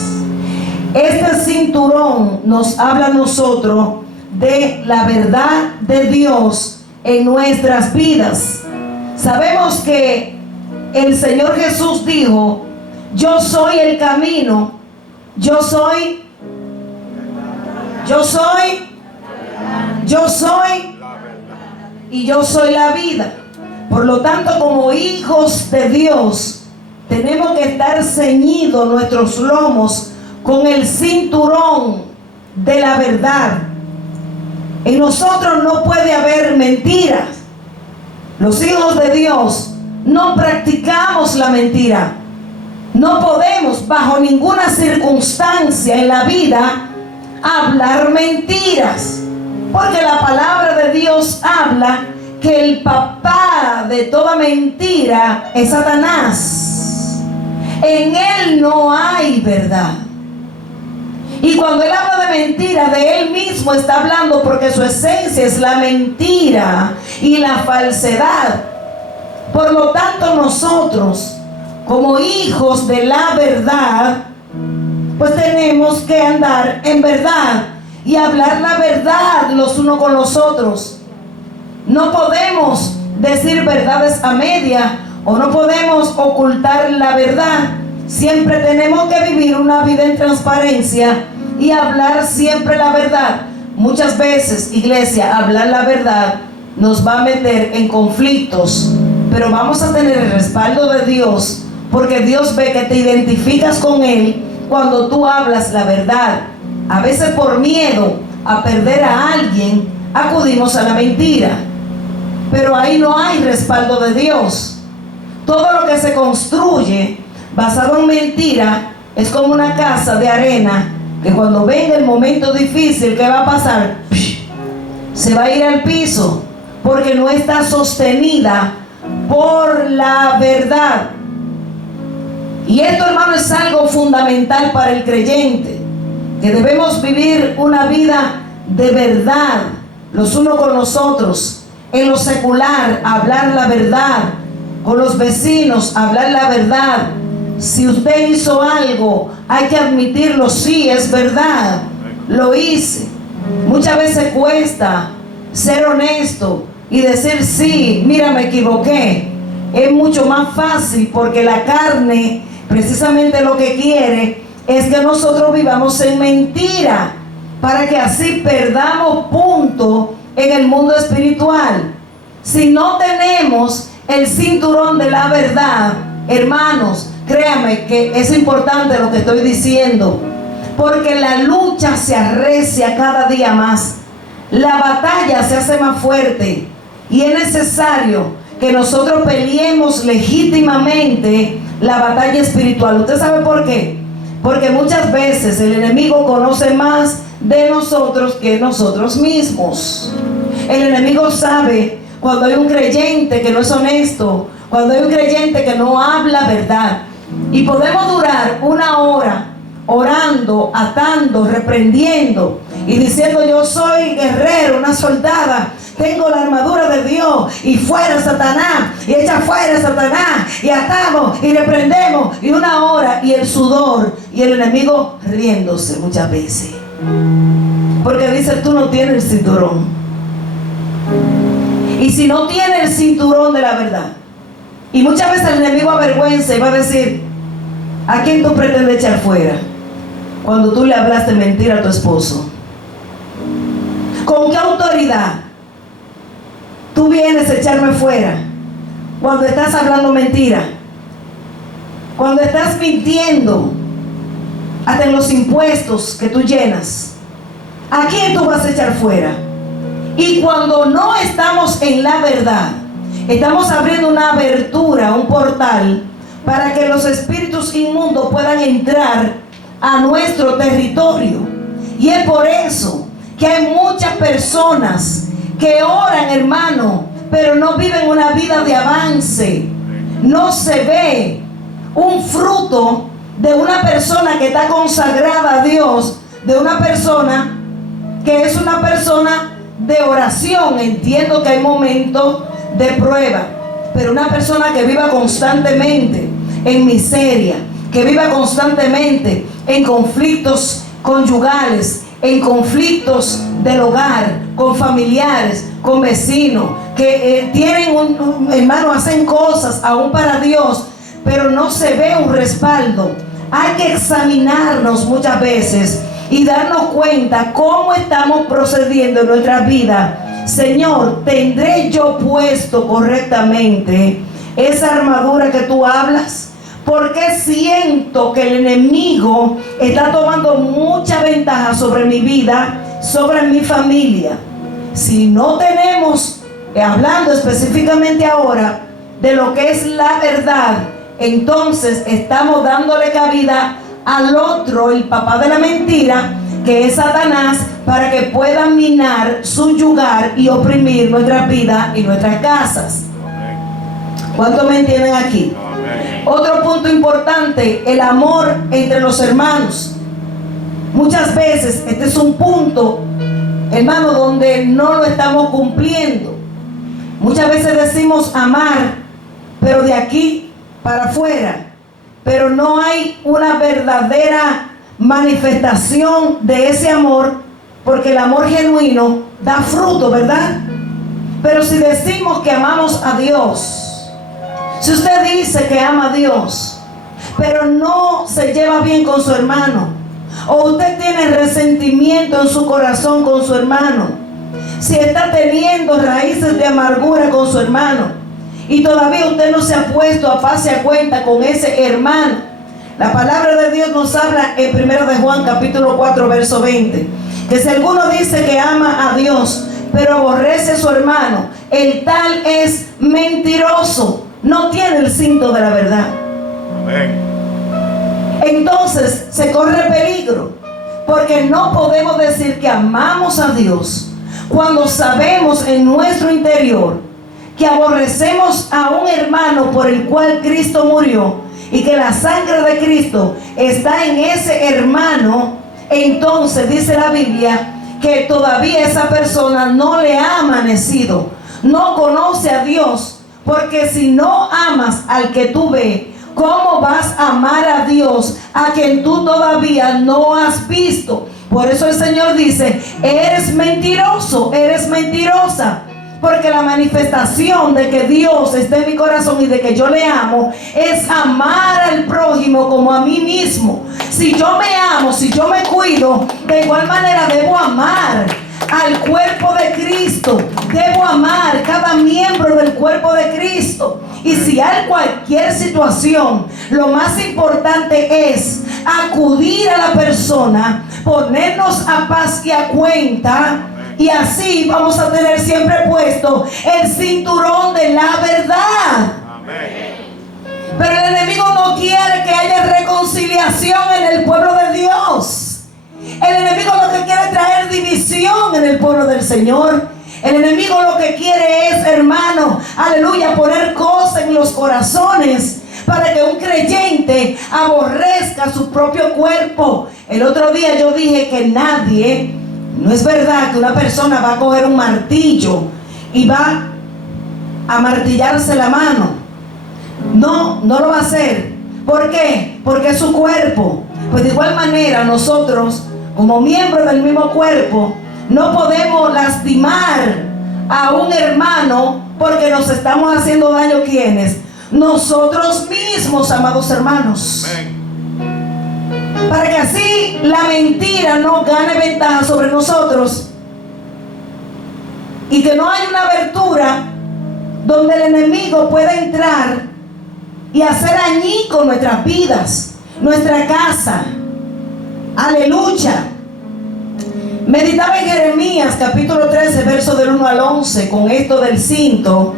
Este cinturón nos habla a nosotros de la verdad de Dios en nuestras vidas. Sabemos que el Señor Jesús dijo, yo soy el camino, yo soy y yo soy la vida. Por lo tanto, como hijos de Dios, tenemos que estar ceñidos nuestros lomos con el cinturón de la verdad. En nosotros no puede haber mentiras. Los hijos de Dios no practicamos la mentira. No podemos bajo ninguna circunstancia en la vida hablar mentiras, porque la palabra de Dios habla que el papá de toda mentira es Satanás. En él no hay verdad. Y cuando él habla de mentira, de él mismo está hablando, porque su esencia es la mentira y la falsedad. Por lo tanto, nosotros, como hijos de la verdad, pues tenemos que andar en verdad y hablar la verdad los unos con los otros. No podemos decir verdades a media, o no podemos ocultar la verdad. Siempre tenemos que vivir una vida en transparencia y hablar siempre la verdad. Muchas veces, iglesia, hablar la verdad nos va a meter en conflictos, pero vamos a tener el respaldo de Dios, porque Dios ve que te identificas con Él cuando tú hablas la verdad. A veces por miedo a perder a alguien, acudimos a la mentira, pero ahí no hay respaldo de Dios. Todo lo que se construye basado en mentira es como una casa de arena que cuando venga el momento difícil, ¿qué va a pasar? Se va a ir al piso, porque no está sostenida por la verdad. Y esto, hermano, es algo fundamental para el creyente, que debemos vivir una vida de verdad, los unos con los otros, en lo secular, hablar la verdad, con los vecinos, hablar la verdad. Si usted hizo algo, hay que admitirlo, sí, es verdad, lo hice. Muchas veces cuesta ser honesto y decir, sí, mira, me equivoqué. Es mucho más fácil porque la carne precisamente lo que quiere es que nosotros vivamos en mentira, para que así perdamos punto en el mundo espiritual. Si no tenemos el cinturón de la verdad, hermanos, créanme que es importante lo que estoy diciendo, porque la lucha se arrecia cada día más, la batalla se hace más fuerte y es necesario que nosotros peleemos legítimamente la batalla espiritual. ¿Usted sabe por qué? Porque muchas veces el enemigo conoce más de nosotros que nosotros mismos. El enemigo sabe cuando hay un creyente que no es honesto, cuando hay un creyente que no habla verdad. Y podemos durar 1 hora orando, atando, reprendiendo y diciendo, yo soy guerrero, una soldada, tengo la armadura de Dios, y fuera Satanás, y echa fuera Satanás, y atamos y reprendemos, y 1 hora, y el sudor, y el enemigo riéndose muchas veces, porque dice, tú no tienes el cinturón. Y si no tienes el cinturón de la verdad, y muchas veces el enemigo avergüenza y va a decir, ¿a quién tú pretendes echar fuera? Cuando tú le hablaste mentira a tu esposo, ¿con qué autoridad tú vienes a echarme fuera cuando estás hablando mentira? Cuando estás mintiendo hasta en los impuestos que tú llenas, ¿a quién tú vas a echar fuera? Y cuando no estamos en la verdad, estamos abriendo una abertura, un portal, para que los espíritus inmundos puedan entrar a nuestro territorio. Y es por eso que hay muchas personas que oran, hermano, pero no viven una vida de avance. No se ve un fruto de una persona que está consagrada a Dios, de una persona que es una persona de oración. Entiendo que hay momentos de prueba, pero una persona que viva constantemente en miseria, que viva constantemente en conflictos conyugales, en conflictos del hogar, con familiares, con vecinos, que tienen hermano, hacen cosas aún para Dios, pero no se ve un respaldo. Hay que examinarnos muchas veces y darnos cuenta cómo estamos procediendo en nuestra vida. Señor, ¿tendré yo puesto correctamente esa armadura que tú hablas? Porque siento que el enemigo está tomando mucha ventaja sobre mi vida, sobre mi familia. Si no tenemos, hablando específicamente ahora de lo que es la verdad, entonces estamos dándole cabida al otro, el papá de la mentira, que es Satanás, para que pueda minar, subyugar y oprimir nuestra vida y nuestras casas. ¿Cuántos me entienden aquí? Otro punto importante, el amor entre los hermanos. Muchas veces este es un punto, hermano, donde no lo estamos cumpliendo. Muchas veces decimos amar, pero de aquí para afuera, pero no hay una verdadera manifestación de ese amor, porque el amor genuino da fruto, ¿verdad? Pero si decimos que amamos a Dios, si usted dice que ama a Dios, pero no se lleva bien con su hermano, o usted tiene resentimiento en su corazón con su hermano, si está teniendo raíces de amargura con su hermano, y todavía usted no se ha puesto a paz y a cuenta con ese hermano, la palabra de Dios nos habla en 1 de Juan capítulo 4 verso 20, que si alguno dice que ama a Dios, pero aborrece a su hermano, el tal es mentiroso, no tiene el cinto de la verdad. Amén. Entonces se corre peligro, porque no podemos decir que amamos a Dios cuando sabemos en nuestro interior que aborrecemos a un hermano por el cual Cristo murió, y que la sangre de Cristo está en ese hermano. Entonces dice la Biblia que todavía esa persona no le ha amanecido, no conoce a Dios, porque si no amas al que tú ves, ¿cómo vas a amar a Dios a quien tú todavía no has visto? Por eso el Señor dice, eres mentiroso, eres mentirosa. Porque la manifestación de que Dios esté en mi corazón y de que yo le amo es amar al prójimo como a mí mismo. Si yo me amo, si yo me cuido, de igual manera debo amar al cuerpo de Cristo. Debo amar cada miembro del cuerpo de Cristo. Y si hay cualquier situación, lo más importante es acudir a la persona, ponernos a paz y a cuenta. Y así vamos a tener siempre puesto el cinturón de la verdad. Amén. Pero el enemigo no quiere que haya reconciliación en el pueblo de Dios. El enemigo lo que quiere es traer división en el pueblo del Señor. El enemigo lo que quiere es, hermano, aleluya, poner cosas en los corazones para que un creyente aborrezca su propio cuerpo. El otro día yo dije que no es verdad que una persona va a coger un martillo y va a martillarse la mano. No lo va a hacer. ¿Por qué? Porque es su cuerpo. Pues de igual manera nosotros, como miembros del mismo cuerpo, no podemos lastimar a un hermano porque nos estamos haciendo daño. ¿Quiénes? Nosotros mismos, amados hermanos. Amén. Para que así la mentira no gane ventaja sobre nosotros y que no haya una abertura donde el enemigo pueda entrar y hacer añicos nuestras vidas, nuestra casa. Aleluya. Meditaba en Jeremías capítulo 13 verso del 1 al 11 con esto del cinto,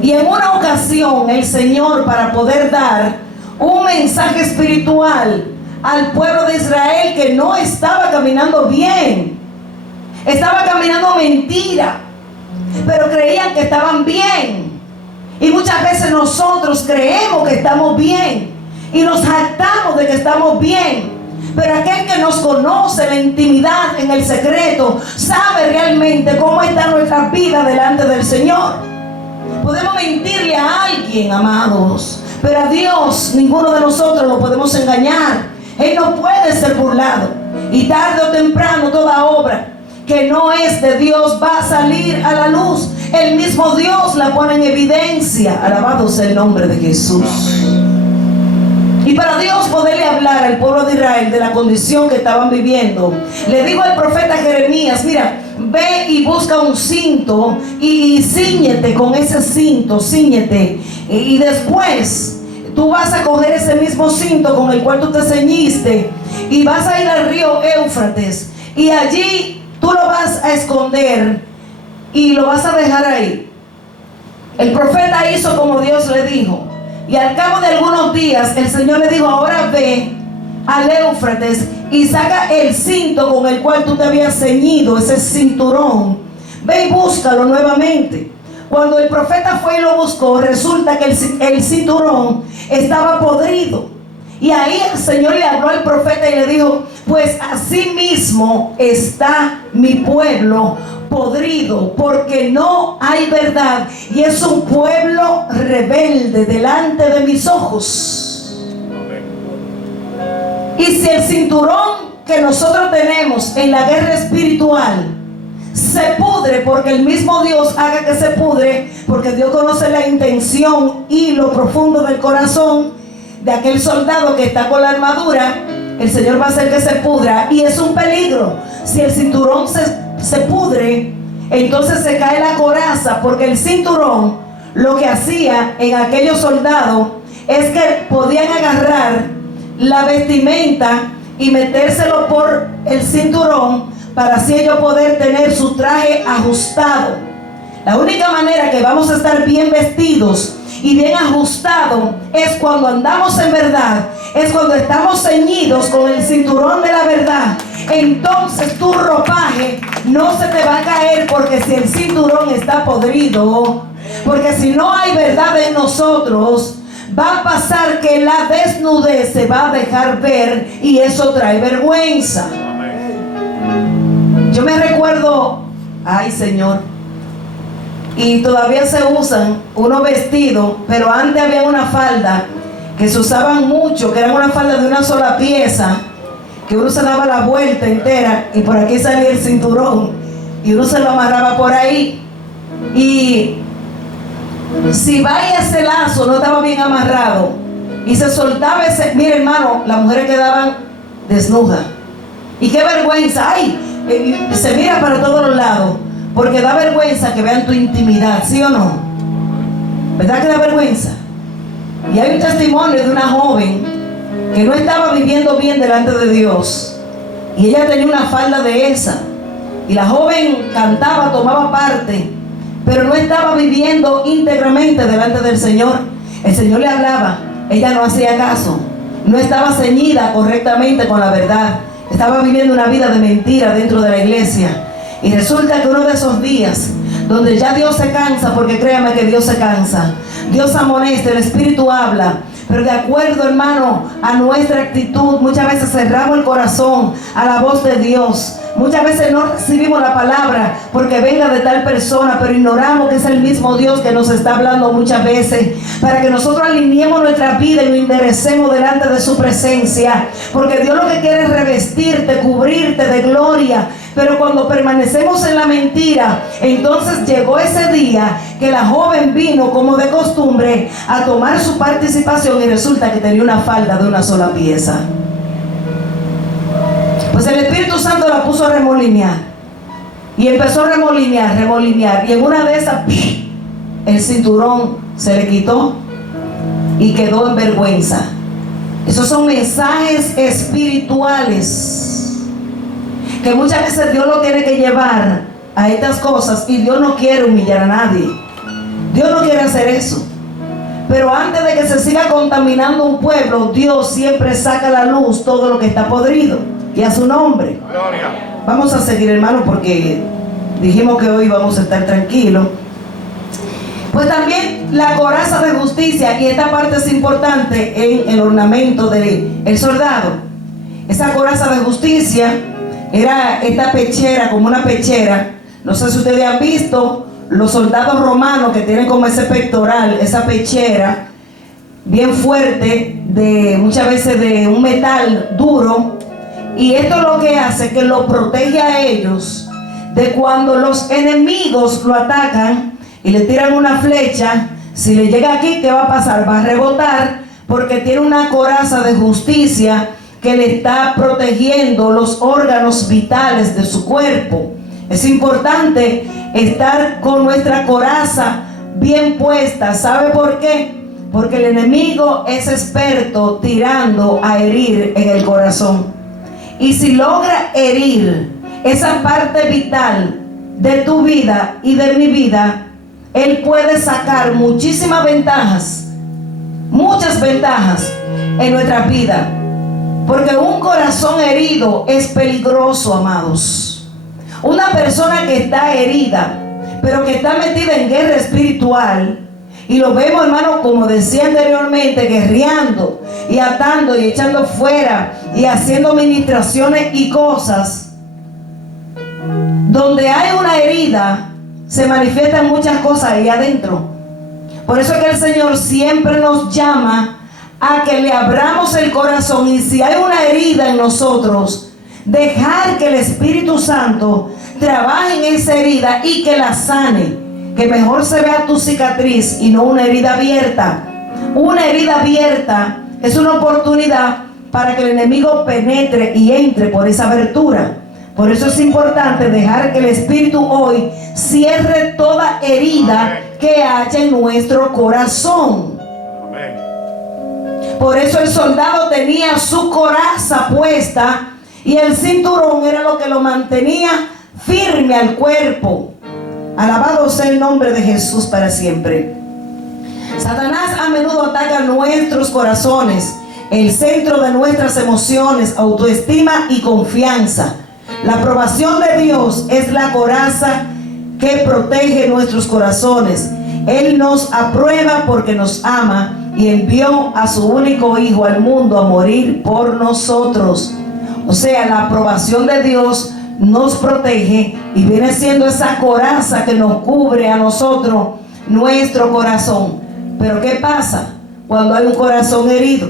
y en una ocasión el Señor, para poder dar un mensaje espiritual al pueblo de Israel que no estaba caminando bien, estaba caminando mentira, pero creían que estaban bien. Y muchas veces nosotros creemos que estamos bien y nos jactamos de que estamos bien, pero aquel que nos conoce en la intimidad, en el secreto, sabe realmente cómo está nuestra vida delante del Señor. Podemos mentirle a alguien, amados, pero a Dios ninguno de nosotros lo podemos engañar. Él no puede ser burlado. Y tarde o temprano toda obra que no es de Dios va a salir a la luz. El mismo Dios la pone en evidencia. Alabado sea el nombre de Jesús. Y para Dios poderle hablar al pueblo de Israel de la condición que estaban viviendo, le digo al profeta Jeremías, mira, ve y busca un cinto y cíñete con ese cinto, cíñete. Y después tú vas a coger ese mismo cinto con el cual tú te ceñiste y vas a ir al río Éufrates, y allí tú lo vas a esconder y lo vas a dejar ahí. El profeta hizo como Dios le dijo, y al cabo de algunos días el Señor le dijo, ahora ve al Éufrates y saca el cinto con el cual tú te habías ceñido, ese cinturón, ve y búscalo nuevamente. Cuando el profeta fue y lo buscó, resulta que el cinturón estaba podrido. Y ahí el Señor le habló al profeta y le dijo, pues así mismo está mi pueblo podrido, porque no hay verdad, y es un pueblo rebelde delante de mis ojos. Y si el cinturón que nosotros tenemos en la guerra espiritual se pudre, porque el mismo Dios haga que se pudre, porque Dios conoce la intención y lo profundo del corazón de aquel soldado que está con la armadura, el Señor va a hacer que se pudra, y es un peligro. Si el cinturón se pudre, entonces se cae la coraza, porque el cinturón lo que hacía en aquellos soldados es que podían agarrar la vestimenta y metérselo por el cinturón para así ellos poder tener su traje ajustado. La única manera que vamos a estar bien vestidos y bien ajustados es cuando andamos en verdad, es cuando estamos ceñidos con el cinturón de la verdad. Entonces tu ropaje no se te va a caer, porque si el cinturón está podrido, porque si no hay verdad en nosotros, va a pasar que la desnudez se va a dejar ver, y eso trae vergüenza. Yo me recuerdo, ay Señor, y todavía se usan unos vestidos, pero antes había una falda que se usaban mucho, que era una falda de una sola pieza, que uno se daba la vuelta entera y por aquí salía el cinturón y uno se lo amarraba por ahí, y si vaya ese lazo no estaba bien amarrado y se soltaba ese, mire hermano, las mujeres quedaban desnudas. Y qué vergüenza, ay, se mira para todos los lados, porque da vergüenza que vean tu intimidad, ¿sí o no? ¿Verdad que da vergüenza? Y hay un testimonio de una joven que no estaba viviendo bien delante de Dios, y ella tenía una falda de esa, y la joven cantaba, tomaba parte, pero no estaba viviendo íntegramente delante del Señor. El Señor le hablaba, ella no hacía caso, no estaba ceñida correctamente con la verdad, estaba viviendo una vida de mentira dentro de la iglesia. Y resulta que uno de esos días donde ya Dios se cansa, porque créame que Dios se cansa, Dios amonesta, el Espíritu habla, pero de acuerdo, hermano, a nuestra actitud, muchas veces cerramos el corazón a la voz de Dios. Muchas veces no recibimos la palabra porque venga de tal persona, pero ignoramos que es el mismo Dios que nos está hablando muchas veces, para que nosotros alineemos nuestra vida y nos enderecemos delante de su presencia, porque Dios lo que quiere es revestirte, cubrirte de gloria. Pero cuando permanecemos en la mentira, entonces llegó ese día que la joven vino como de costumbre a tomar su participación y resulta que tenía una falda de una sola pieza. Pues el Espíritu Santo la puso a remolinear y empezó a remolinear, y en una de esas el cinturón se le quitó y quedó en vergüenza. Esos son mensajes espirituales que muchas veces Dios lo tiene que llevar a estas cosas, y Dios no quiere humillar a nadie. Dios no quiere hacer eso. Pero antes de que se siga contaminando un pueblo, Dios siempre saca a la luz todo lo que está podrido. Y a su nombre. Gloria. Vamos a seguir, hermano, porque dijimos que hoy vamos a estar tranquilos. Pues también la coraza de justicia, y esta parte es importante en el ornamento del soldado. Esa coraza de justicia era esta pechera, como una pechera. No sé si ustedes han visto los soldados romanos que tienen como ese pectoral, esa pechera bien fuerte, de muchas veces de un metal duro. Y esto lo que hace que lo protege a ellos de cuando los enemigos lo atacan y le tiran una flecha. Si le llega aquí, ¿qué va a pasar? Va a rebotar, porque tiene una coraza de justicia que le está protegiendo los órganos vitales de su cuerpo. Es importante estar con nuestra coraza bien puesta. ¿Sabe por qué? Porque el enemigo es experto tirando a herir en el corazón. Y si logra herir esa parte vital de tu vida y de mi vida, él puede sacar muchísimas ventajas, muchas ventajas en nuestra vida. Porque un corazón herido es peligroso, amados. Una persona que está herida, pero que está metida en guerra espiritual, y lo vemos, hermano, como decía anteriormente, guerreando y atando y echando fuera y haciendo ministraciones y cosas. Donde hay una herida, se manifiestan muchas cosas ahí adentro. Por eso es que el Señor siempre nos llama a que le abramos el corazón, y si hay una herida en nosotros, dejar que el Espíritu Santo trabaje en esa herida y que la sane. Que mejor se vea tu cicatriz y no una herida abierta. Una herida abierta es una oportunidad para que el enemigo penetre y entre por esa abertura. Por eso es importante dejar que el Espíritu hoy cierre toda herida que haya en nuestro corazón. Amén. Por eso el soldado tenía su coraza puesta, y el cinturón era lo que lo mantenía firme al cuerpo. Alabado sea el nombre de Jesús para siempre. Satanás a menudo ataca nuestros corazones, el centro de nuestras emociones, autoestima y confianza. La aprobación de Dios es la coraza que protege nuestros corazones. Él nos aprueba porque nos ama y envió a su único Hijo al mundo a morir por nosotros. O sea, la aprobación de Dios nos protege y viene siendo esa coraza que nos cubre a nosotros, nuestro corazón. Pero ¿qué pasa cuando hay un corazón herido?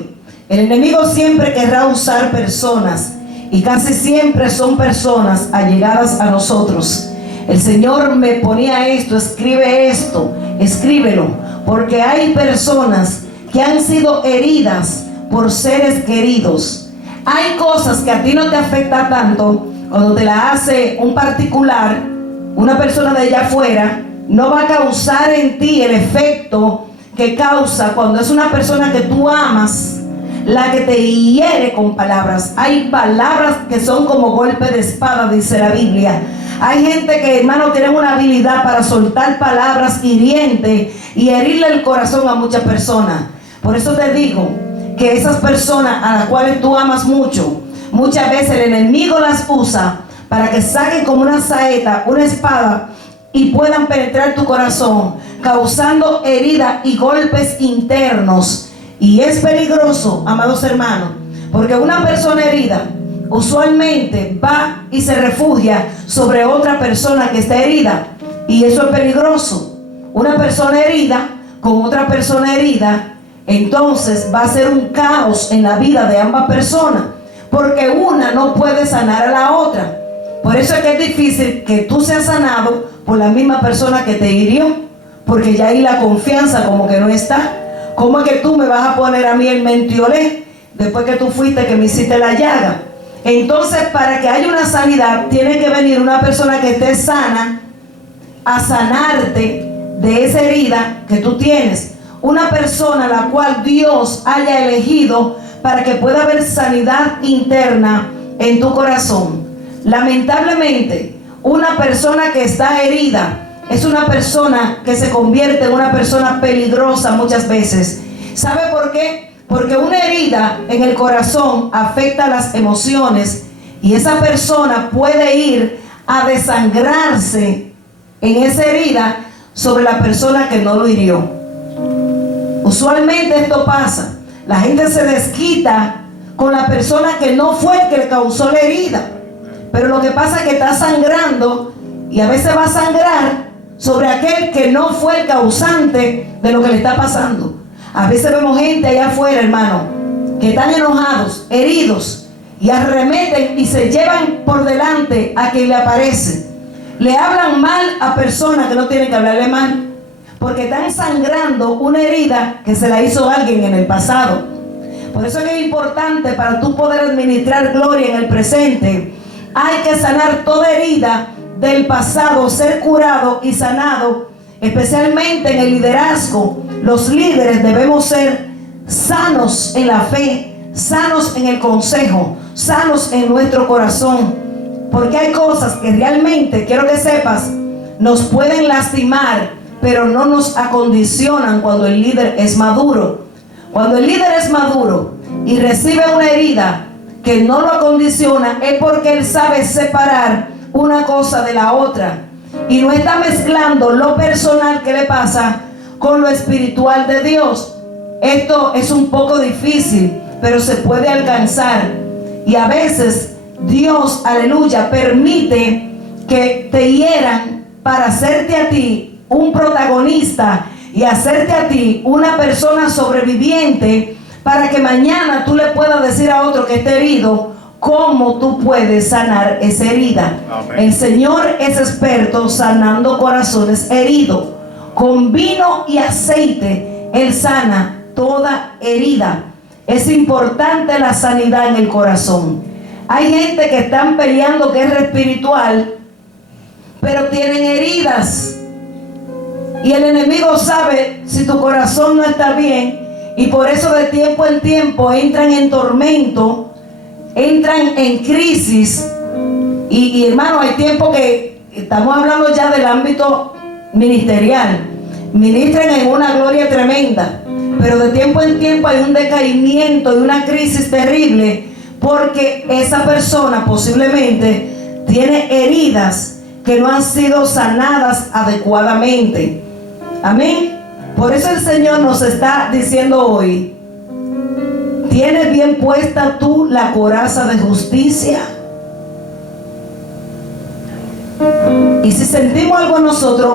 El enemigo siempre querrá usar personas, y casi siempre son personas allegadas a nosotros. El Señor me ponía esto: escribe esto, escríbelo, porque hay personas que han sido heridas por seres queridos. Hay cosas que a ti no te afecta tanto cuando te la hace un particular, una persona de allá afuera. No va a causar en ti el efecto que causa cuando es una persona que tú amas, la que te hiere con palabras. Hay palabras que son como golpe de espada, dice la Biblia. Hay gente que, hermano, tiene una habilidad para soltar palabras hirientes y herirle el corazón a muchas personas. Por eso te digo que esas personas a las cuales tú amas mucho, muchas veces el enemigo las usa para que saquen como una saeta, una espada, y puedan penetrar tu corazón, causando heridas y golpes internos. Y es peligroso, amados hermanos, porque una persona herida usualmente va y se refugia sobre otra persona que está herida, y eso es peligroso. Una persona herida con otra persona herida, entonces va a ser un caos en la vida de ambas personas, porque una no puede sanar a la otra. Por eso es que es difícil que tú seas sanado por la misma persona que te hirió, porque ya ahí la confianza como que no está. ¿Cómo es que tú me vas a poner a mí el mentiolé después que tú fuiste que me hiciste la llaga? Entonces, para que haya una sanidad, tiene que venir una persona que esté sana a sanarte de esa herida que tú tienes. Una persona la cual Dios haya elegido para que pueda haber sanidad interna en tu corazón. Lamentablemente, una persona que está herida es una persona que se convierte en una persona peligrosa muchas veces. ¿Sabe por qué? Porque una herida en el corazón afecta las emociones, y esa persona puede ir a desangrarse en esa herida sobre la persona que no lo hirió. Usualmente esto pasa. La gente se desquita con la persona que no fue el que le causó la herida, pero lo que pasa es que está sangrando, y a veces va a sangrar sobre aquel que no fue el causante de lo que le está pasando. A veces vemos gente allá afuera, hermano, que están enojados, heridos, y arremeten y se llevan por delante a quien le aparece. Le hablan mal a personas que no tienen que hablarle mal, porque están sangrando una herida que se la hizo alguien en el pasado. Por eso es que es importante, para tú poder administrar gloria en el presente, hay que sanar toda herida del pasado, ser curado y sanado, especialmente en el liderazgo. Los líderes debemos ser sanos en la fe, sanos en el consejo, sanos en nuestro corazón, porque hay cosas que realmente, quiero que sepas, nos pueden lastimar, pero no nos acondicionan cuando el líder es maduro. Cuando el líder es maduro y recibe una herida que no lo acondiciona, es porque él sabe separar una cosa de la otra y no está mezclando lo personal que le pasa con lo espiritual de Dios. Esto es un poco difícil, pero se puede alcanzar. Y a veces Dios, aleluya, permite que te hieran para hacerte a ti un protagonista y hacerte a ti una persona sobreviviente, para que mañana tú le puedas decir a otro que esté herido cómo tú puedes sanar esa herida. Amén. El Señor es experto sanando corazones heridos. Con vino y aceite Él sana toda herida. Es importante la sanidad en el corazón. Hay gente que están peleando guerra espiritual, pero tienen heridas, y el enemigo sabe si tu corazón no está bien, y por eso de tiempo en tiempo entran en tormento, entran en crisis. Y hermano, hay tiempo que estamos hablando ya del ámbito ministerial, ministran en una gloria tremenda, pero de tiempo en tiempo hay un decaimiento y una crisis terrible, porque esa persona posiblemente tiene heridas que no han sido sanadas adecuadamente. Amén. Por eso el Señor nos está diciendo hoy: ¿tienes bien puesta tú la coraza de justicia? Y si sentimos algo en nosotros,